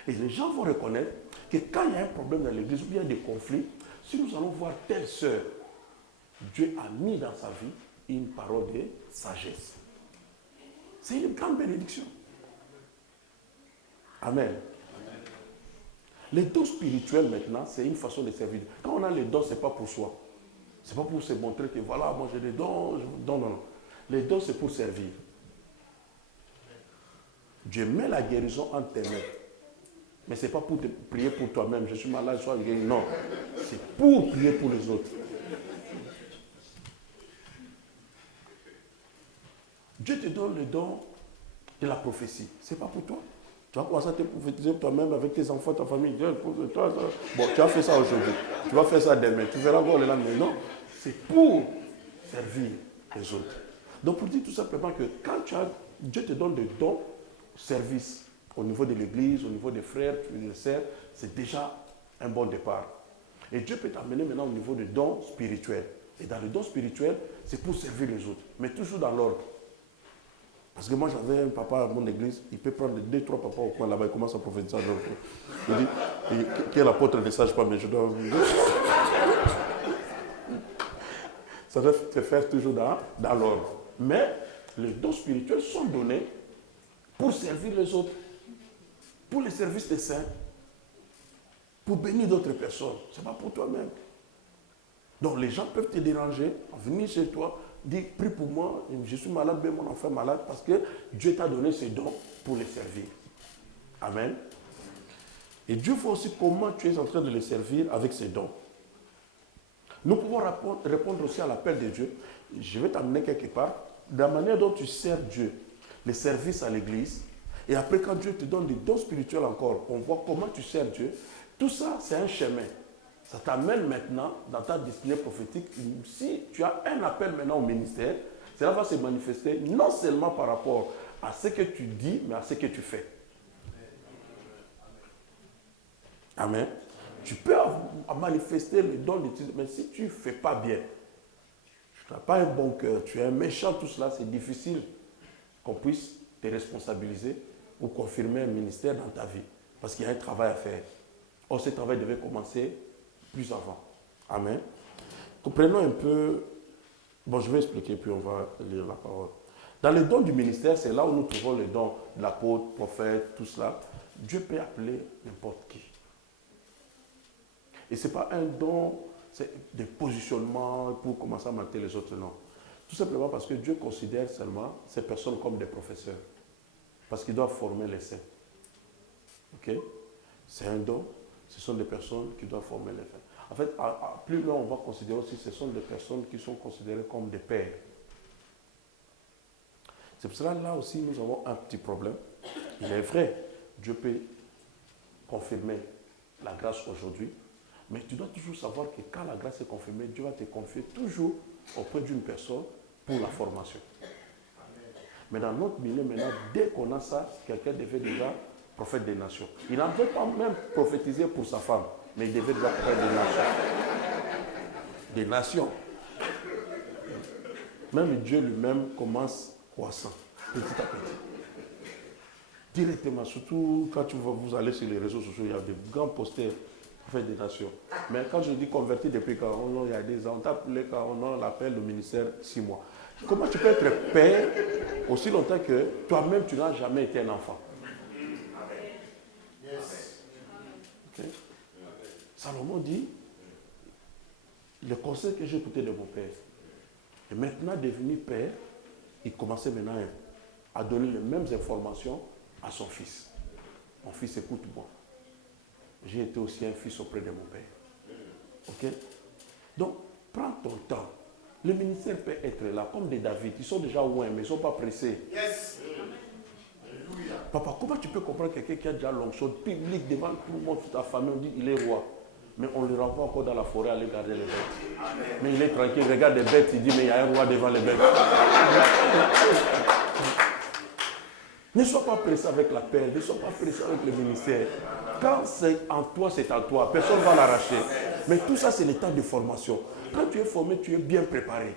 Et les gens vont reconnaître que quand il y a un problème dans l'église ou bien des conflits, si nous allons voir telle sœur, Dieu a mis dans sa vie une parole de sagesse. C'est une grande bénédiction. Amen. Les dons spirituels maintenant, c'est une façon de servir. Quand on a les dons, ce n'est pas pour soi. Ce n'est pas pour se montrer que voilà, moi j'ai des dons. Non. Les dons, c'est pour servir. Dieu met la guérison entre tes mains. Mais ce n'est pas pour te prier pour toi-même. Je suis malade, sois guéri. Non. C'est pour prier pour les autres. Dieu te donne le don de la prophétie. Ce n'est pas pour toi. Tu vas commencer à te prophétiser toi-même avec tes enfants, ta famille. Toi. Bon, tu as fait ça aujourd'hui. Tu vas faire ça demain. Tu verras encore le lendemain. Non. C'est pour servir les autres. Donc, pour dire tout simplement que quand Dieu te donne des dons, service au niveau de l'église, au niveau des frères, tu les sers, c'est déjà un bon départ. Et Dieu peut t'amener maintenant au niveau des dons spirituels. Et dans les dons spirituels, c'est pour servir les autres, mais toujours dans l'ordre. Parce que moi, j'avais un papa à mon église, il peut prendre 2-3 papas au coin là-bas, il commence à prophétiser. Il dit, qui est l'apôtre ne sache pas, mais je dois... Ça doit se faire toujours dans l'ordre. Mais les dons spirituels sont donnés pour servir les autres, pour les services des saints, pour bénir d'autres personnes. Ce n'est pas pour toi-même. Donc les gens peuvent te déranger, venir chez toi, dire, prie pour moi, je suis malade, mais mon enfant est malade, parce que Dieu t'a donné ces dons pour les servir. Amen. Et Dieu voit aussi comment tu es en train de le servir avec ses dons. Nous pouvons répondre aussi à l'appel de Dieu. Je vais t'amener quelque part. De la manière dont tu sers Dieu, les services à l'église, et après quand Dieu te donne des dons spirituels encore, on voit comment tu sers Dieu. Tout ça, c'est un chemin. Ça t'amène maintenant dans ta destinée prophétique. Si tu as un appel maintenant au ministère, cela va se manifester non seulement par rapport à ce que tu dis, mais à ce que tu fais. Amen. Tu peux manifester le don de Dieu, mais si tu ne fais pas bien, tu n'as pas un bon cœur, tu es un méchant, tout cela, c'est difficile qu'on puisse te responsabiliser ou confirmer un ministère dans ta vie. Parce qu'il y a un travail à faire. Or, ce travail devait commencer plus avant. Amen. Comprenons un peu. Bon, je vais expliquer, puis on va lire la parole. Dans les dons du ministère, c'est là où nous trouvons les dons de l'apôtre, prophète, tout cela. Dieu peut appeler n'importe qui. Et ce n'est pas un don, c'est des positionnements pour commencer à mater les autres, non. Tout simplement parce que Dieu considère seulement ces personnes comme des professeurs. Parce qu'ils doivent former les saints. Ok? C'est un don, ce sont des personnes qui doivent former les saints. En fait, plus loin, on va considérer aussi que ce sont des personnes qui sont considérées comme des pères. C'est pour cela, là aussi, nous avons un petit problème. Il est vrai, Dieu peut confirmer la grâce aujourd'hui, mais tu dois toujours savoir que quand la grâce est confirmée, Dieu va te confier toujours auprès d'une personne pour la formation. Mais dans notre milieu, maintenant, dès qu'on a ça, quelqu'un devait déjà prophète des nations. Il n'en veut pas même prophétiser pour sa femme, mais il devait déjà prophète des nations. Des nations. Même Dieu lui-même commence croissant, petit à petit. Directement, surtout quand vous allez sur les réseaux sociaux, il y a des grands posters prophètes des nations. Mais quand je dis converti depuis quand il y a des ans, on l'appelle le ministère 6 mois. Comment tu peux être père aussi longtemps que toi-même tu n'as jamais été un enfant? Okay. Salomon dit, le conseil que j'ai écouté de mon père, et maintenant devenu père, il commençait maintenant à donner les mêmes informations à son fils. Mon fils, écoute-moi. J'ai été aussi un fils auprès de mon père. Ok? Donc, prends ton temps. Le ministère peut être là, comme des David. Ils sont déjà loin, mais ils ne sont pas pressés. Yes. Papa, comment tu peux comprendre quelqu'un qui a déjà l'onction publique devant tout le monde, toute ta famille, on dit il est roi. Mais on le renvoie encore dans la forêt à aller garder les bêtes. Amen. Mais il est tranquille, il regarde les bêtes, il dit mais il y a un roi devant les bêtes. Ne sois pas pressé avec la paix, ne sois pas pressé avec le ministère. Quand c'est en toi, c'est en toi. Personne ne va l'arracher. Mais tout ça, c'est l'état de formation. Quand tu es formé, tu es bien préparé.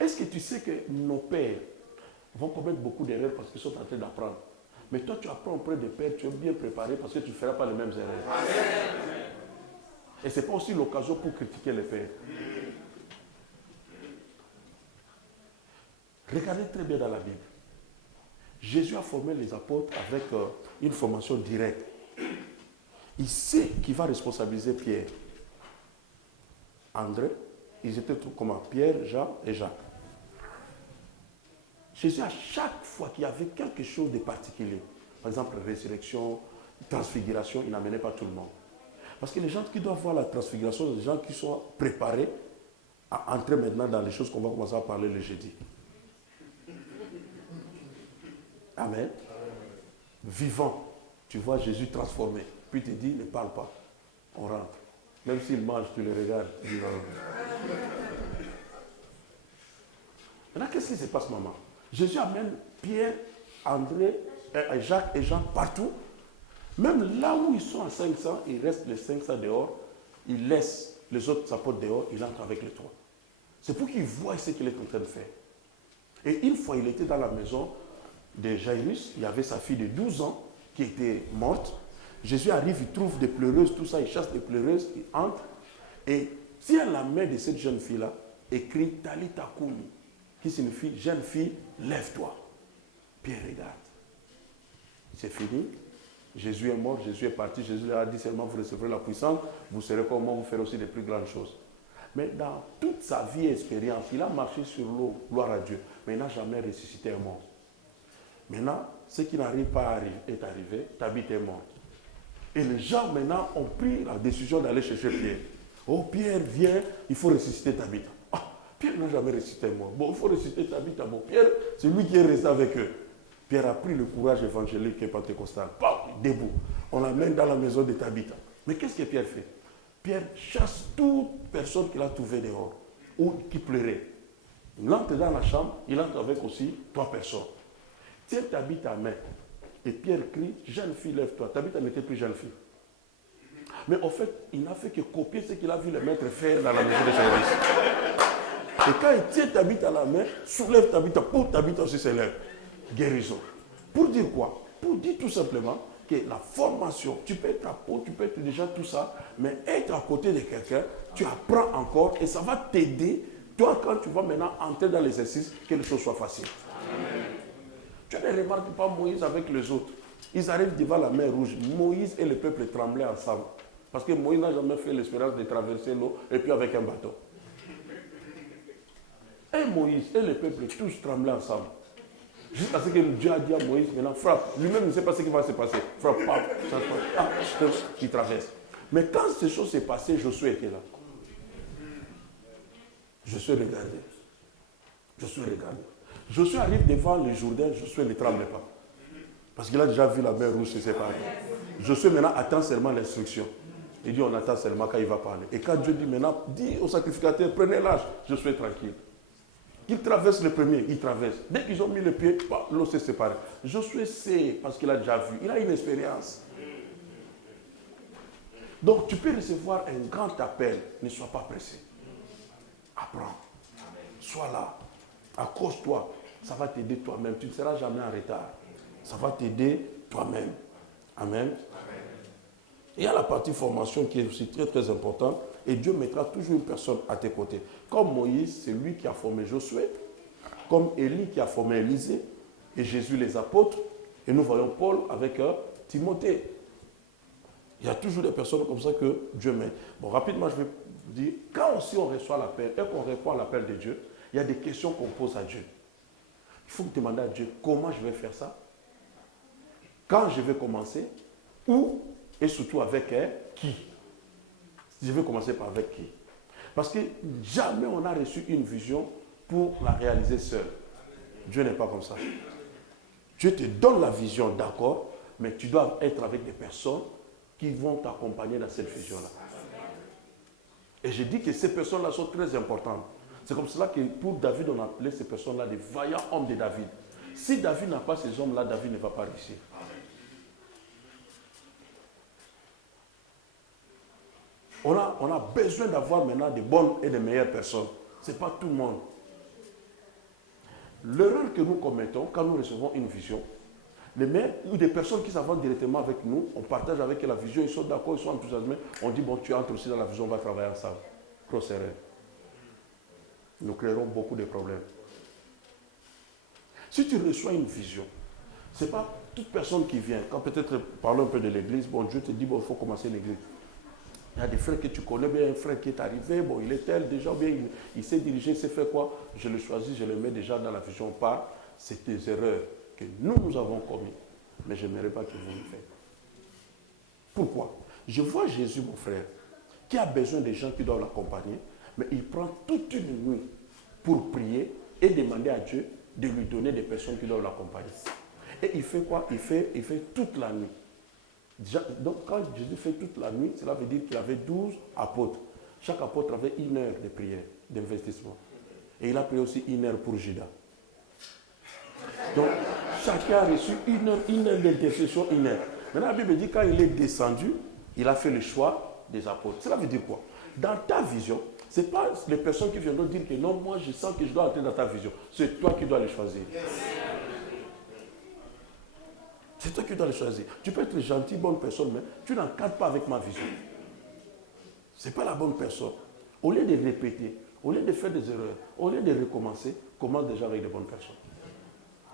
Est-ce que tu sais que nos pères vont commettre beaucoup d'erreurs parce qu'ils sont en train d'apprendre? Mais toi, tu apprends auprès des pères, tu es bien préparé parce que tu ne feras pas les mêmes erreurs. Et ce n'est pas aussi l'occasion pour critiquer les pères. Regardez très bien dans la Bible. Jésus a formé les apôtres avec une formation directe. Il sait qu'il va responsabiliser Pierre. André, ils étaient tous comment? Pierre, Jean et Jacques. Jésus, à chaque fois qu'il y avait quelque chose de particulier, par exemple résurrection, transfiguration, il n'amenait pas tout le monde. Parce que les gens qui doivent voir la transfiguration, c'est des gens qui sont préparés à entrer maintenant dans les choses qu'on va commencer à parler le jeudi. Amen. Vivant, tu vois Jésus transformé. Puis il te dit, ne parle pas. On rentre. Même s'il mange, tu le regardes. Tu dis, maintenant, qu'est-ce qui se passe, maman? Jésus amène Pierre, André, Jacques et Jean partout. Même là où ils sont à 500, il reste les 500 dehors. Il laisse les autres apôtres dehors, il entre avec les 3. C'est pour qu'ils voient ce qu'il est en train de faire. Et une fois, il était dans la maison de Jairus, il y avait sa fille de 12 ans qui était morte. Jésus arrive, il trouve des pleureuses, tout ça, il chasse des pleureuses, il entre et tient la main de cette jeune fille-là et crie Talita Koumi, qui signifie jeune fille, lève-toi. Pierre regarde. C'est fini. Jésus est mort, Jésus est parti. Jésus leur a dit seulement vous recevrez la puissance, vous serez comme moi, vous ferez aussi des plus grandes choses. Mais dans toute sa vie et expérience, il a marché sur l'eau, gloire à Dieu, mais il n'a jamais ressuscité un mort. Maintenant, ce qui n'arrive pas est arrivé, Tabitha est mort. Et les gens maintenant ont pris la décision d'aller chercher Pierre. Oh Pierre, viens, il faut ressusciter Tabitha. Ah, Pierre n'a jamais ressuscité moi. Bon, il faut ressusciter Tabitha. Bon, Pierre, c'est lui qui est resté avec eux. Pierre a pris le courage évangélique et pentecostal. Debout. On l'amène dans la maison de Tabitha. Mais qu'est-ce que Pierre fait? Pierre chasse toute personne qu'il a trouvée dehors ou qui pleurait. Il entre dans la chambre, il entre avec aussi 3 personnes. Tiens Tabitha à main. Et Pierre crie, jeune fille, lève-toi. Tabitha n'était plus jeune fille. Mais en fait, il n'a fait que copier ce qu'il a vu le maître faire dans la maison de service. Et quand il tient Tabitha à la main, soulève Tabitha, pour Tabitha aussi s'élève. Guérison. Pour dire quoi? Pour dire tout simplement que la formation, tu peux être apôtre, tu peux être déjà tout ça, mais être à côté de quelqu'un, tu apprends encore et ça va t'aider. Toi, quand tu vas maintenant entrer dans l'exercice, que les choses soient faciles. Amen. Tu ne remarques pas Moïse avec les autres. Ils arrivent devant la mer rouge. Moïse et le peuple tremblaient ensemble. Parce que Moïse n'a jamais fait l'expérience de traverser l'eau et puis avec un bateau. Et Moïse et le peuple tous tremblaient ensemble. Jusqu'à ce que Dieu a dit à Moïse, maintenant frappe. Lui-même ne sait pas ce qui va se passer. Frappe, il traverse. Mais quand ces choses s'est passées, Josué était là. Josué regardait. Josué arrive devant le Jourdain, Josué ne tremble pas. Parce qu'il a déjà vu la mer rouge se séparer. Josué maintenant attend seulement l'instruction. Il dit on attend seulement quand il va parler. Et quand Dieu dit maintenant, dis au sacrificateur, prenez l'âge, Josué est tranquille. Qu'il traverse le premier, il traverse. Dès qu'ils ont mis le pied, l'eau s'est séparée. Josué sait, parce qu'il a déjà vu, il a une expérience. Donc tu peux recevoir un grand appel, ne sois pas pressé. Apprends. Sois là. Accroche-toi. Ça va t'aider toi-même. Tu ne seras jamais en retard. Ça va t'aider toi-même. Amen. Il y a la partie formation qui est aussi très très importante. Et Dieu mettra toujours une personne à tes côtés. Comme Moïse, c'est lui qui a formé Josué. Comme Élie qui a formé Élisée. Et Jésus les apôtres. Et nous voyons Paul avec Timothée. Il y a toujours des personnes comme ça que Dieu met. Bon, rapidement, je vais vous dire, quand aussi on reçoit l'appel et qu'on répond à l'appel de Dieu, il y a des questions qu'on pose à Dieu. Il faut demander à Dieu comment je vais faire ça, quand je vais commencer, où et surtout avec qui. Je vais commencer par avec qui. Parce que jamais on a reçu une vision pour la réaliser seul. Dieu n'est pas comme ça. Dieu te donne la vision, d'accord, mais tu dois être avec des personnes qui vont t'accompagner dans cette vision-là. Et je dis que ces personnes-là sont très importantes. C'est comme cela que pour David, on appelait ces personnes-là des vaillants hommes de David. Si David n'a pas ces hommes-là, David ne va pas réussir. On a besoin d'avoir maintenant de bonnes et de meilleures personnes. Ce n'est pas tout le monde. L'erreur que nous commettons quand nous recevons une vision, les maires ou des personnes qui s'avancent directement avec nous, on partage avec eux la vision, ils sont d'accord, ils sont enthousiasmés, on dit bon, tu entres aussi dans la vision, on va travailler ensemble. Grosse erreur. Nous créerons beaucoup de problèmes. Si tu reçois une vision, ce n'est pas toute personne qui vient. Quand peut-être parlons un peu de l'église, bon, Dieu te dit bon, il faut commencer l'église. Il y a des frères que tu connais bien, un frère qui est arrivé, bon, il est tel déjà, bien, il sait diriger, il sait faire quoi. Je le choisis, je le mets déjà dans la vision par. C'est des erreurs que nous avons commis, mais je n'aimerais pas que vous le faites. Pourquoi? Je vois Jésus, mon frère, qui a besoin des gens qui doivent l'accompagner, mais il prend toute une nuit pour prier et demander à Dieu de lui donner des personnes qui doivent l'accompagner. Et il fait quoi? Il fait toute la nuit. Donc quand Jésus fait toute la nuit, cela veut dire qu'il avait 12 apôtres. Chaque apôtre avait 1 heure de prière, d'investissement. Et il a prié aussi 1 heure pour Judas. Donc, chacun a reçu 1 heure d'intercession, 1 heure. Maintenant, la Bible dit quand il est descendu, il a fait le choix des apôtres. Cela veut dire quoi? Dans ta vision, ce n'est pas les personnes qui viendront dire que non, moi je sens que je dois entrer dans ta vision. C'est toi qui dois les choisir. C'est toi qui dois les choisir. Tu peux être gentil, bonne personne, mais tu n'encadres pas avec ma vision. Ce n'est pas la bonne personne. Au lieu de répéter, au lieu de faire des erreurs, au lieu de recommencer, commence déjà avec de bonnes personnes.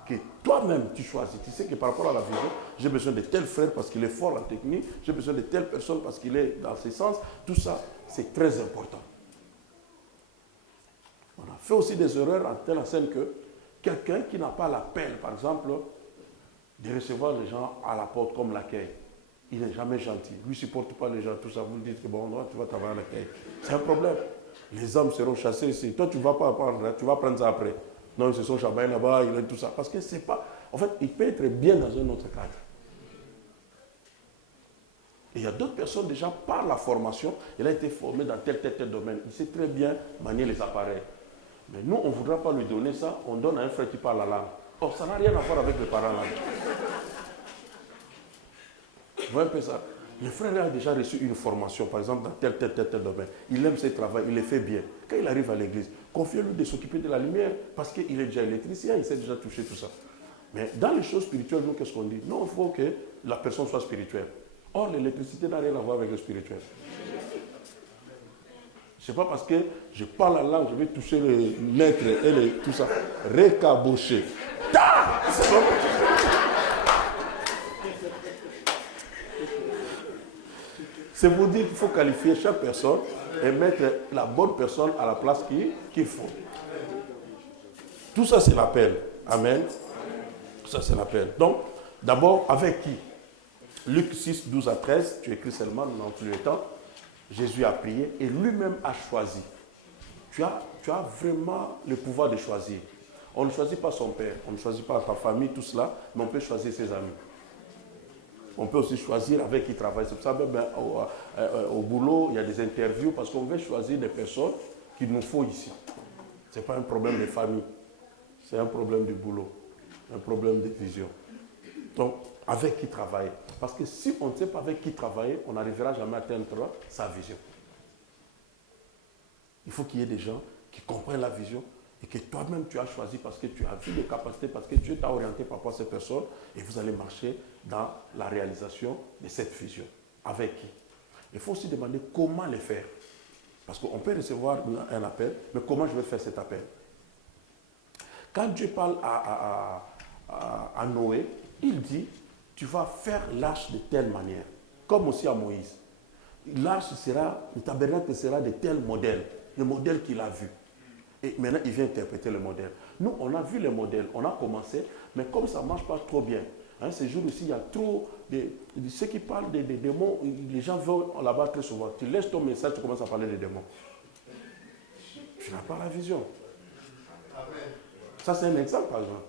Que toi-même tu choisis. Tu sais que par rapport à la vision, j'ai besoin de tel frère parce qu'il est fort en technique, j'ai besoin de telle personne parce qu'il est dans ce sens. Tout ça, c'est très important. On a fait aussi des erreurs en telle scène que quelqu'un qui n'a pas l'appel, par exemple, de recevoir les gens à la porte comme l'accueil. Il n'est jamais gentil. Lui ne supporte pas les gens, tout ça. Vous lui dites que bon, tu vas travailler à l'accueil. C'est un problème. Les hommes seront chassés ici. Toi, tu ne vas pas apprendre, tu vas prendre ça après. Non, ils se sont chamaillés là-bas, il a tout ça. Parce que c'est pas... En fait, il peut être bien dans un autre cadre. Et il y a d'autres personnes déjà, par la formation, il a été formé dans tel domaine. Il sait très bien manier les appareils. Mais nous, on ne voudra pas lui donner ça. On donne à un frère qui parle la langue. Or, ça n'a rien à voir avec les parents là. Vous voyez un peu ça? Le frère a déjà reçu une formation, par exemple, dans tel domaine. Il aime ses travaux, il le fait bien. Quand il arrive à l'église, confiez-lui de s'occuper de la lumière, parce qu'il est déjà électricien, il sait déjà toucher tout ça. Mais dans les choses spirituelles, nous, qu'est-ce qu'on dit? Non, il faut que la personne soit spirituelle. Or, l'électricité n'a rien à voir avec le spirituel. Ce n'est pas parce que je parle la langue, je vais toucher les lettres et tout ça. Récaboché. C'est pour dire qu'il faut qualifier chaque personne et mettre la bonne personne à la place qu'il faut. Tout ça, c'est l'appel. Amen. Tout ça, c'est l'appel. Donc, d'abord, avec qui? Luc 6, 12 à 13, tu écris seulement dans tous les temps. Jésus a prié et lui-même a choisi. Tu as vraiment le pouvoir de choisir. On ne choisit pas son père, on ne choisit pas sa famille, tout cela, mais on peut choisir ses amis. On peut aussi choisir avec qui il travaille. C'est pour ça même au boulot, il y a des interviews parce qu'on veut choisir des personnes qu'il nous faut ici. Ce n'est pas un problème de famille, c'est un problème de boulot, un problème de vision. Donc, avec qui travailler. Parce que si on ne sait pas avec qui travailler, on n'arrivera jamais à atteindre sa vision. Il faut qu'il y ait des gens qui comprennent la vision et que toi-même tu as choisi parce que tu as vu des capacités, parce que Dieu t'a orienté par rapport à ces personnes et vous allez marcher dans la réalisation de cette vision. Avec qui? Il faut aussi demander comment le faire. Parce qu'on peut recevoir un appel, mais comment je vais faire cet appel? Quand Dieu parle à Noé, il dit, tu vas faire l'arche de telle manière, comme aussi à Moïse. L'arche sera, le tabernacle sera de tel modèle, le modèle qu'il a vu. Et maintenant, il vient interpréter le modèle. Nous, on a vu le modèle, on a commencé, mais comme ça ne marche pas trop bien, hein, ces jours-ci, il y a trop de ceux qui parlent des démons, les gens veulent là-bas très souvent. Tu laisses ton message, tu commences à parler des démons. Tu n'as pas la vision. Ça, c'est un exemple, par exemple.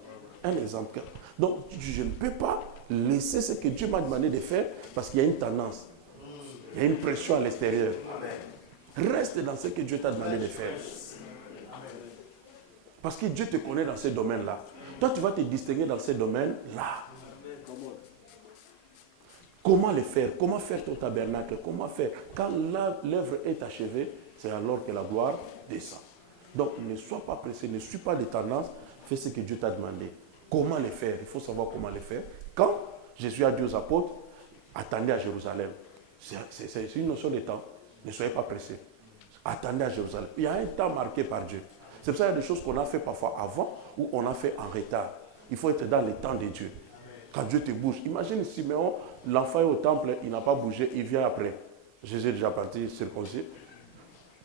Un exemple. Donc, je ne peux pas laisser ce que Dieu m'a demandé de faire parce qu'il y a une tendance. Il y a une pression à l'extérieur. Reste dans ce que Dieu t'a demandé de faire. Parce que Dieu te connaît dans ce domaine-là. Toi, tu vas te distinguer dans ce domaine-là. Comment le faire? Comment faire ton tabernacle? Comment faire? Quand l'œuvre est achevée, c'est alors que la gloire descend. Donc, ne sois pas pressé, ne suis pas de tendance, fais ce que Dieu t'a demandé. Comment le faire? Il faut savoir comment le faire. Quand Jésus a dit aux apôtres, attendez à Jérusalem. C'est une notion de temps. Ne soyez pas pressés. Attendez à Jérusalem. Il y a un temps marqué par Dieu. C'est pour ça qu'il y a des choses qu'on a fait parfois avant ou on a fait en retard. Il faut être dans le temps de Dieu. Quand Dieu te bouge. Imagine Siméon, l'enfant est au temple, il n'a pas bougé, il vient après. Jésus est déjà parti circoncis.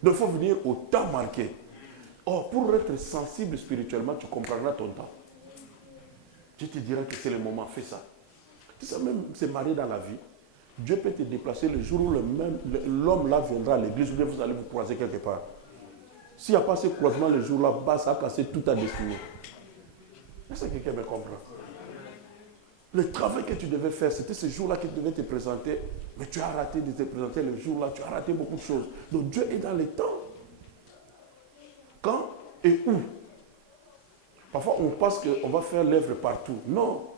Donc il faut venir au temps marqué. Or, pour être sensible spirituellement, tu comprendras ton temps. Dieu te dira que c'est le moment, fais ça. Tu sais, même se marier dans la vie, Dieu peut te déplacer le jour où l'homme là viendra à l'église, ou bien vous allez vous croiser quelque part. S'il n'y a pas ce croisement le jour là, ça a cassé toute ta destinée. Est-ce que quelqu'un me comprend? Le travail que tu devais faire, c'était ce jour-là que tu devais te présenter, mais tu as raté de te présenter le jour-là, tu as raté beaucoup de choses. Donc Dieu est dans le temps. Quand et où? Parfois on pense qu'on va faire l'œuvre partout. Non.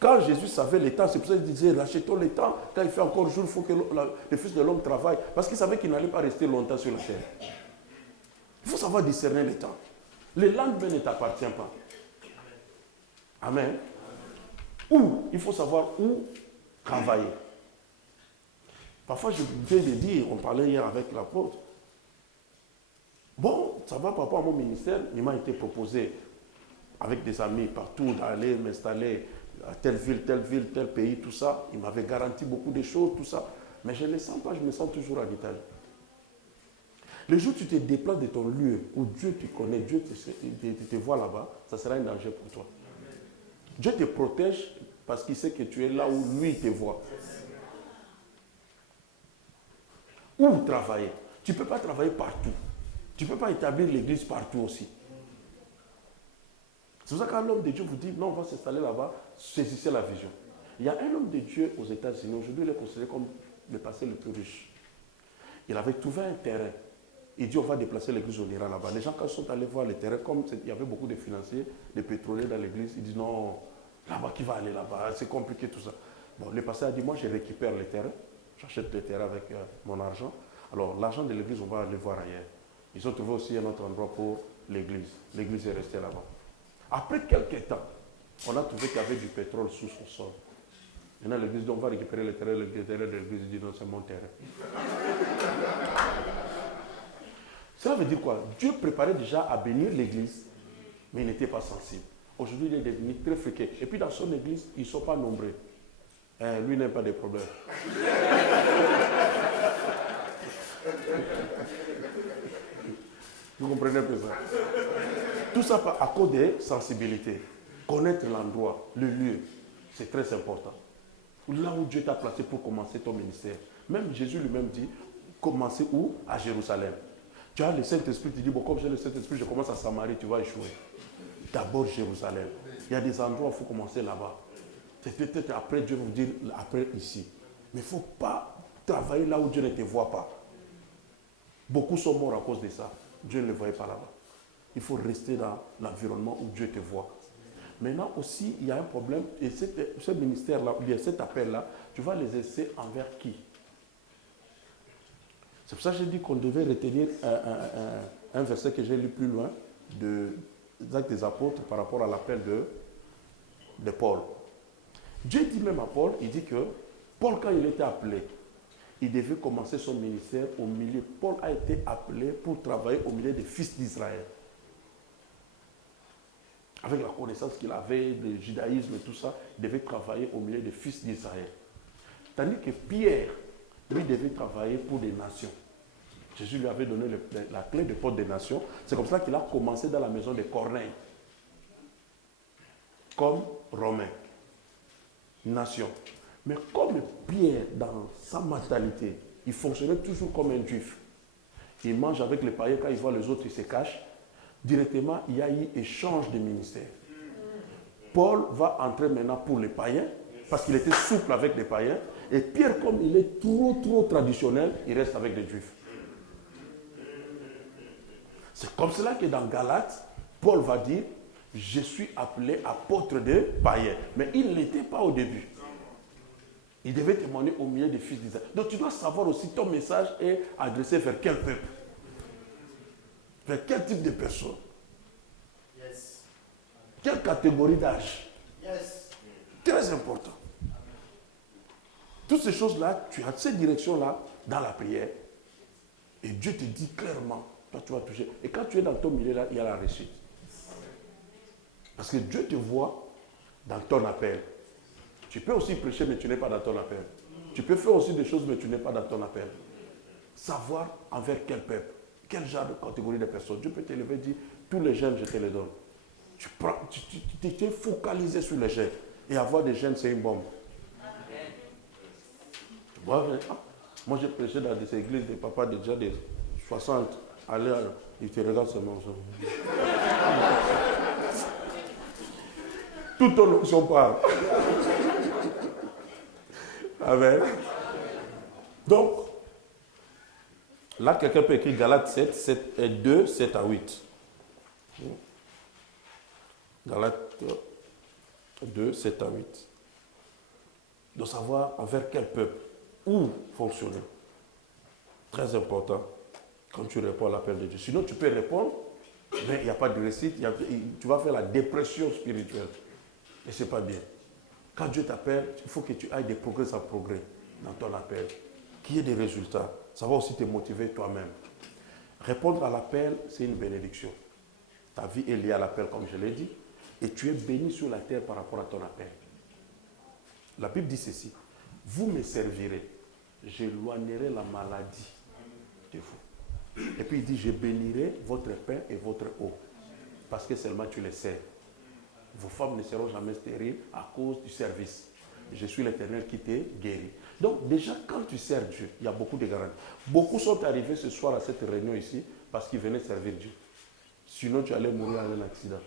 Quand Jésus savait le temps, c'est pour ça qu'il disait, rachetons le temps. Quand il fait encore jour, il faut que le Fils de l'homme travaille. Parce qu'il savait qu'il n'allait pas rester longtemps sur la terre. Il faut savoir discerner le temps. Le lendemain ne t'appartient pas. Amen. Où? Il faut savoir où travailler. Parfois, je viens de dire, on parlait hier avec l'apôtre. Bon, ça va par rapport à mon ministère, il m'a été proposé avec des amis partout d'aller m'installer à telle ville, tel pays, tout ça. Il m'avait garanti beaucoup de choses, tout ça. Mais je ne le sens pas, je me sens toujours en Italie. Le jour où tu te déplaces de ton lieu, où Dieu te connaît, Dieu te voit là-bas, ça sera un danger pour toi. Dieu te protège parce qu'il sait que tu es là où lui te voit. Où travailler? Tu ne peux pas travailler partout. Tu ne peux pas établir l'église partout aussi. C'est pour ça qu'un homme de Dieu vous dit, non, on va s'installer là-bas, saisissez la vision. Il y a un homme de Dieu aux États-Unis, aujourd'hui il est considéré comme le pasteur le plus riche. Il avait trouvé un terrain. Il dit, on va déplacer l'église, on ira là-bas. Les gens, quand ils sont allés voir le terrain, comme il y avait beaucoup de financiers, de pétroliers dans l'église, ils disent, non, là-bas, qui va aller là-bas? C'est compliqué tout ça. Bon, le pasteur a dit, moi, je récupère le terrain. J'achète le terrain avec mon argent. Alors, l'argent de l'église, on va aller voir ailleurs. Ils ont trouvé aussi un autre endroit pour l'église. L'église est restée là-bas. Après quelques temps, on a trouvé qu'il y avait du pétrole sous son sol. Maintenant, l'église dit, on va récupérer le terrain de l'église dit, non, c'est mon terrain. Cela veut dire quoi? Dieu préparait déjà à bénir l'église, mais il n'était pas sensible. Aujourd'hui, il est devenu très fréquent. Et puis dans son église, ils ne sont pas nombreux. Lui n'a pas de problème. Vous comprenez un peu ça? Tout ça à cause des sensibilités. Connaître l'endroit, le lieu, c'est très important. Là où Dieu t'a placé pour commencer ton ministère. Même Jésus lui-même dit, commencer où? À Jérusalem. Tu as le Saint-Esprit, tu dis, bon, comme j'ai le Saint-Esprit, je commence à Samarie, tu vas échouer. D'abord Jérusalem. Il y a des endroits où il faut commencer là-bas. C'est peut-être après Dieu vous dire, après ici. Mais il ne faut pas travailler là où Dieu ne te voit pas. Beaucoup sont morts à cause de ça. Dieu ne les voyait pas là-bas. Il faut rester dans l'environnement où Dieu te voit. Maintenant aussi, il y a un problème. Et ce ministère-là, ou bien cet appel-là, tu vas les essayer envers qui? C'est pour ça que j'ai dit qu'on devait retenir un verset que j'ai lu plus loin des Actes des Apôtres par rapport à l'appel de Paul. Dieu dit même à Paul, il dit que Paul, quand il était appelé, il devait commencer son ministère au milieu. Paul a été appelé pour travailler au milieu des fils d'Israël. Avec la connaissance qu'il avait, le judaïsme et tout ça, il devait travailler au milieu des fils d'Israël. Tandis que Pierre, lui, devait travailler pour des nations. Jésus lui avait donné la clé de porte des nations. C'est comme ça qu'il a commencé dans la maison de Corneille. Comme Romain. Nation. Mais comme Pierre, dans sa mentalité, il fonctionnait toujours comme un juif. Il mange avec les païens, quand il voit les autres, il se cache. Directement, il y a eu échange de ministères. Paul va entrer maintenant pour les païens, parce qu'il était souple avec les païens. Et Pierre, comme il est trop traditionnel, il reste avec les juifs. C'est comme cela que dans Galates, Paul va dire, je suis appelé apôtre des païens. Mais il ne l'était pas au début. Il devait témoigner au milieu des fils d'Israël. Donc tu dois savoir aussi ton message est adressé vers quel peuple? Vers quel type de personne? Yes. Quelle catégorie d'âge? Yes. Très important. Toutes ces choses-là, tu as cette direction-là dans la prière. Et Dieu te dit clairement, toi tu vas toucher. Et quand tu es dans ton milieu-là, il y a la réussite. Parce que Dieu te voit dans ton appel. Tu peux aussi prêcher, mais tu n'es pas dans ton appel. Tu peux faire aussi des choses, mais tu n'es pas dans ton appel. Savoir envers quel peuple, quel genre de catégorie de personnes. Dieu peut te lever et dire, tous les jeunes, je te les donne. Tu t'es focalisé sur les jeunes. Et avoir des jeunes, c'est une bombe. Moi, j'ai prêché dans des églises, des papas déjà des 60. Allez, ils te regardent seulement. Toute ton option parle. Amen. Donc, là, quelqu'un peut écrire Galates 7, 2, 7 à 8. Galates 2, 7 à 8. De savoir envers quel peuple, où fonctionner. Très important quand tu réponds à l'appel de Dieu. Sinon, tu peux répondre, mais il n'y a pas de réussite. Tu vas faire la dépression spirituelle. Et ce n'est pas bien. Quand Dieu t'appelle, il faut que tu ailles de progrès en progrès dans ton appel. Qu'il y ait des résultats. Ça va aussi te motiver toi-même. Répondre à l'appel, c'est une bénédiction. Ta vie est liée à l'appel, comme je l'ai dit. Et tu es béni sur la terre par rapport à ton appel. La Bible dit ceci. Vous me servirez. J'éloignerai la maladie de vous. Et puis il dit, je bénirai votre pain et votre eau. Parce que seulement tu les sers. vos femmes ne seront jamais stériles à cause du service. Je suis l'Éternel qui t'ai guéri. Donc déjà, quand tu sers Dieu, il y a beaucoup de garanties. Beaucoup sont arrivés ce soir à cette réunion ici parce qu'ils venaient servir Dieu. Sinon, tu allais mourir en un accident.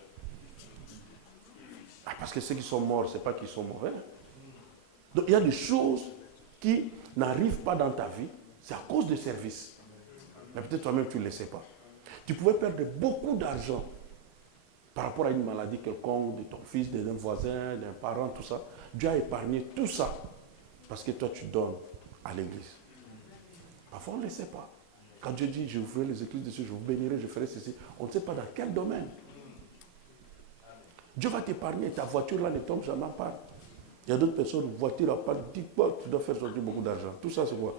Ah, parce que ceux qui sont morts, ce n'est pas qu'ils sont mauvais. Donc il y a des choses qui n'arrivent pas dans ta vie, c'est à cause de service. Mais peut-être toi-même, tu ne le sais pas. Tu pouvais perdre beaucoup d'argent par rapport à une maladie quelconque, de ton fils, d'un voisin, d'un parent, tout ça. Dieu a épargné tout ça parce que toi, tu donnes à l'église. Parfois, on ne le sait pas. Quand Dieu dit, je vous ferai les églises dessus, je vous bénirai, je ferai ceci, on ne sait pas dans quel domaine. Dieu va t'épargner, ta voiture là ne tombe jamais en panne. Il y a d'autres personnes, voiture à panne, dis quoi, tu dois faire sortir beaucoup d'argent. Tout ça, c'est quoi?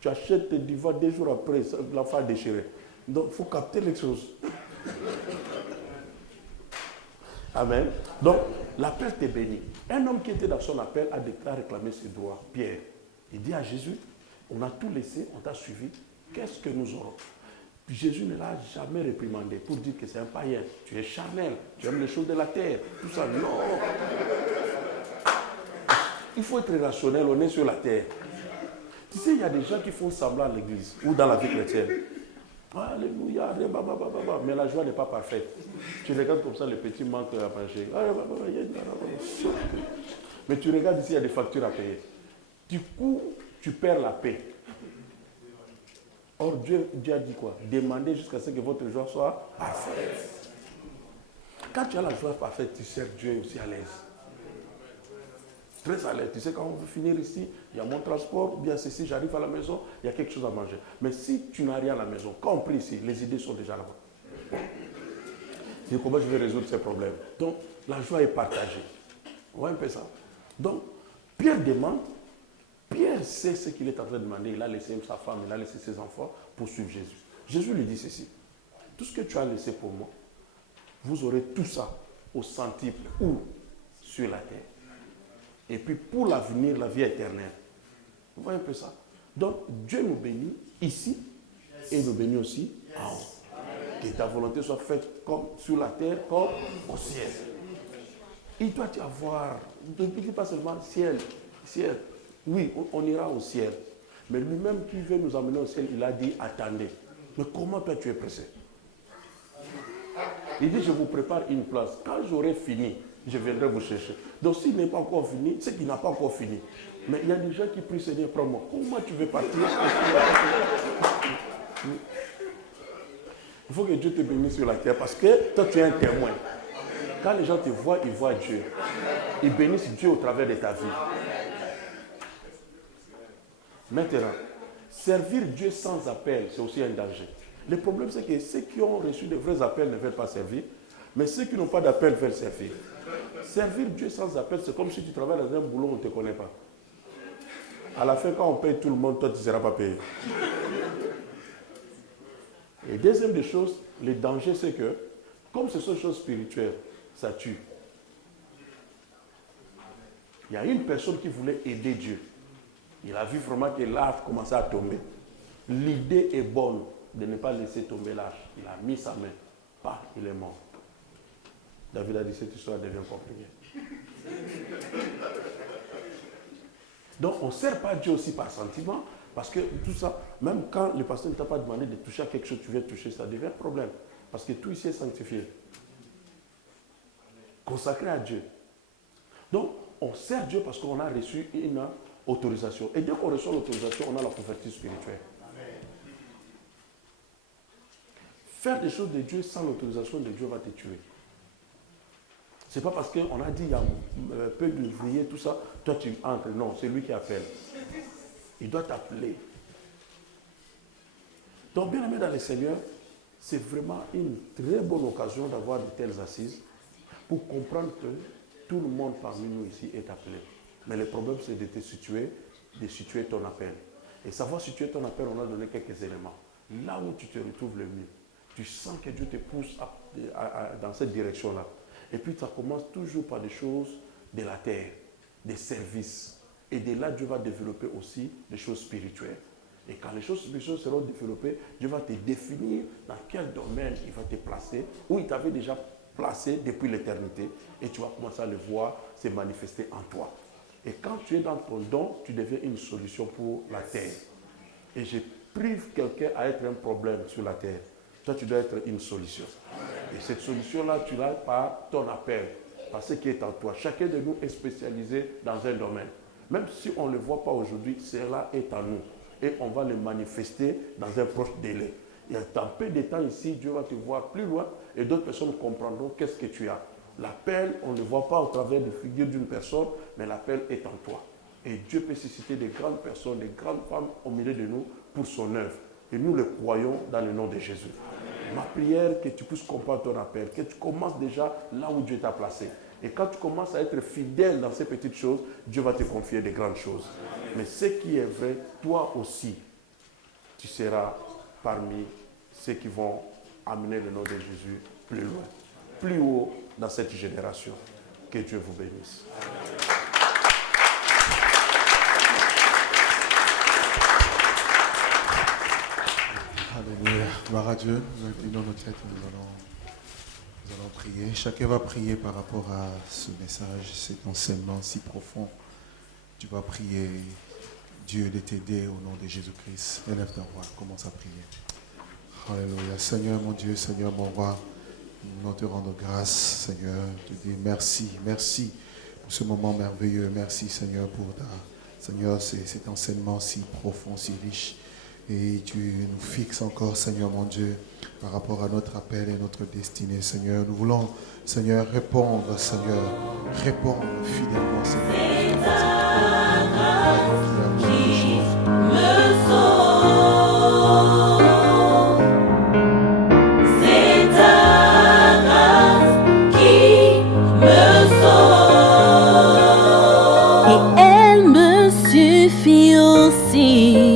Tu achètes tes divas 2 jours après, l'enfant déchiré. Donc, il faut capter les choses. Amen. Donc, l'appel t'est béni. Un homme qui était dans son appel a réclamé ses droits. Pierre, il dit à Jésus, on a tout laissé, on t'a suivi, qu'est-ce que nous aurons? Puis Jésus ne l'a jamais réprimandé pour dire que c'est un païen. Tu es charnel, tu aimes les choses de la terre, tout ça. Non. Il faut être rationnel, on est sur la terre. Tu sais, il y a des gens qui font semblant à l'église ou dans la vie chrétienne. Alléluia, mais la joie n'est pas parfaite. Tu regardes comme ça les petits manques à manger. Mais tu regardes ici, il y a des factures à payer. Du coup, tu perds la paix. Or, Dieu a dit quoi? Demandez jusqu'à ce que votre joie soit parfaite. Quand tu as la joie parfaite, tu sers Dieu aussi à l'aise. Très à l'aise. Tu sais, quand on veut finir ici, il y a mon transport, ou bien ceci, j'arrive à la maison, il y a quelque chose à manger. Mais si tu n'as rien à la maison, compris ici, les idées sont déjà là-bas. C'est comment je vais résoudre ces problèmes. Donc, la joie est partagée. On voit un peu ça. Donc, Pierre demande, Pierre sait ce qu'il est en train de demander. Il a laissé sa femme, il a laissé ses enfants pour suivre Jésus. Jésus lui dit ceci. Tout ce que tu as laissé pour moi, vous aurez tout ça au centuple ou sur la terre. Et puis pour l'avenir, la vie éternelle. Vous voyez un peu ça? Donc Dieu nous bénit ici et nous bénit aussi en haut. Que ta volonté soit faite comme sur la terre, comme au ciel. Il doit y avoir, ne dis pas seulement ciel, ciel. Oui, on ira au ciel. Mais lui-même qui veut nous amener au ciel, il a dit attendez. Mais comment toi tu es pressé? Il dit je vous prépare une place. Quand j'aurai fini, je viendrai vous chercher. Donc s'il n'est pas encore fini, c'est qu'il n'a pas encore fini. Mais il y a des gens qui prient Seigneur, prends-moi. Comment tu veux partir? Il faut que Dieu te bénisse sur la terre parce que toi tu es un témoin. Quand les gens te voient, ils voient Dieu. Ils bénissent Dieu au travers de ta vie. Maintenant, servir Dieu sans appel, c'est aussi un danger. Le problème, c'est que ceux qui ont reçu de vrais appels ne veulent pas servir, mais ceux qui n'ont pas d'appel veulent servir. Servir Dieu sans appel, c'est comme si tu travailles dans un boulot où on ne te connaît pas. À la fin, quand on paye tout le monde, toi, tu ne seras pas payé. Et deuxième des choses, le danger, c'est que, comme ce sont des choses spirituelles, ça tue. Il y a une personne qui voulait aider Dieu. Il a vu vraiment que l'arche commençait à tomber. L'idée est bonne de ne pas laisser tomber l'arche. Il a mis sa main. Pas, il est mort. David a dit cette histoire devient compliquée. Donc on ne sert pas Dieu aussi par sentiment, parce que tout ça, même quand le pasteur ne t'a pas demandé de toucher à quelque chose que tu viens de toucher, ça devient un problème. Parce que tout ici est sanctifié. Consacré à Dieu. Donc on sert Dieu parce qu'on a reçu une autorisation. Et dès qu'on reçoit l'autorisation, on a la couverture spirituelle. Faire des choses de Dieu sans l'autorisation de Dieu va te tuer. Ce n'est pas parce qu'on a dit il y a peu d'ouvriers, tout ça, toi tu entres. Non, c'est lui qui appelle. Il doit t'appeler. Donc, bien aimé dans le Seigneur, c'est vraiment une très bonne occasion d'avoir de telles assises pour comprendre que tout le monde parmi nous ici est appelé. Mais le problème, c'est de te situer, de situer ton appel. Et savoir situer ton appel, on a donné quelques éléments. Là où tu te retrouves le mieux, tu sens que Dieu te pousse dans cette direction-là. Et puis ça commence toujours par des choses de la terre, des services. Et de là, Dieu va développer aussi des choses spirituelles. Et quand les choses spirituelles seront développées, Dieu va te définir dans quel domaine il va te placer, où il t'avait déjà placé depuis l'éternité et tu vas commencer à le voir se manifester en toi. Et quand tu es dans ton don, tu deviens une solution pour la terre. Et je prive quelqu'un à être un problème sur la terre. Toi, tu dois être une solution. Et cette solution-là, tu l'as par ton appel, par ce qui est en toi. Chacun de nous est spécialisé dans un domaine. Même si on ne le voit pas aujourd'hui, cela est en nous. Et on va le manifester dans un proche délai. Et en peu de temps ici, Dieu va te voir plus loin et d'autres personnes comprendront qu'est-ce que tu as. L'appel, on ne le voit pas au travers des figures d'une personne, mais l'appel est en toi. Et Dieu peut susciter des grandes personnes, des grandes femmes au milieu de nous pour son œuvre. Et nous le croyons dans le nom de Jésus. Ma prière, que tu puisses comprendre ton appel, que tu commences déjà là où Dieu t'a placé. Et quand tu commences à être fidèle dans ces petites choses, Dieu va te confier de grandes choses. Mais ce qui est vrai, toi aussi, tu seras parmi ceux qui vont amener le nom de Jésus plus loin, plus haut dans cette génération. Que Dieu vous bénisse. Alléluia. Gloire à Dieu. Nous inclinons nos têtes et nous allons prier. Chacun va prier par rapport à ce message, cet enseignement si profond. Tu vas prier Dieu de t'aider au nom de Jésus-Christ. Élève ta voix, commence à prier. Alléluia. Seigneur mon Dieu, Seigneur mon roi, nous te rendons grâce, Seigneur. Te dis merci, merci pour ce moment merveilleux. Merci, Seigneur, pour Seigneur, cet enseignement si profond, si riche. Et tu nous fixes encore, Seigneur mon Dieu, par rapport à notre appel et notre destinée, Seigneur. Nous voulons, Seigneur, répondre, Seigneur, répondre fidèlement, Seigneur. Qui me sauve, c'est ta grâce qui me sauve, et elle me suffit aussi.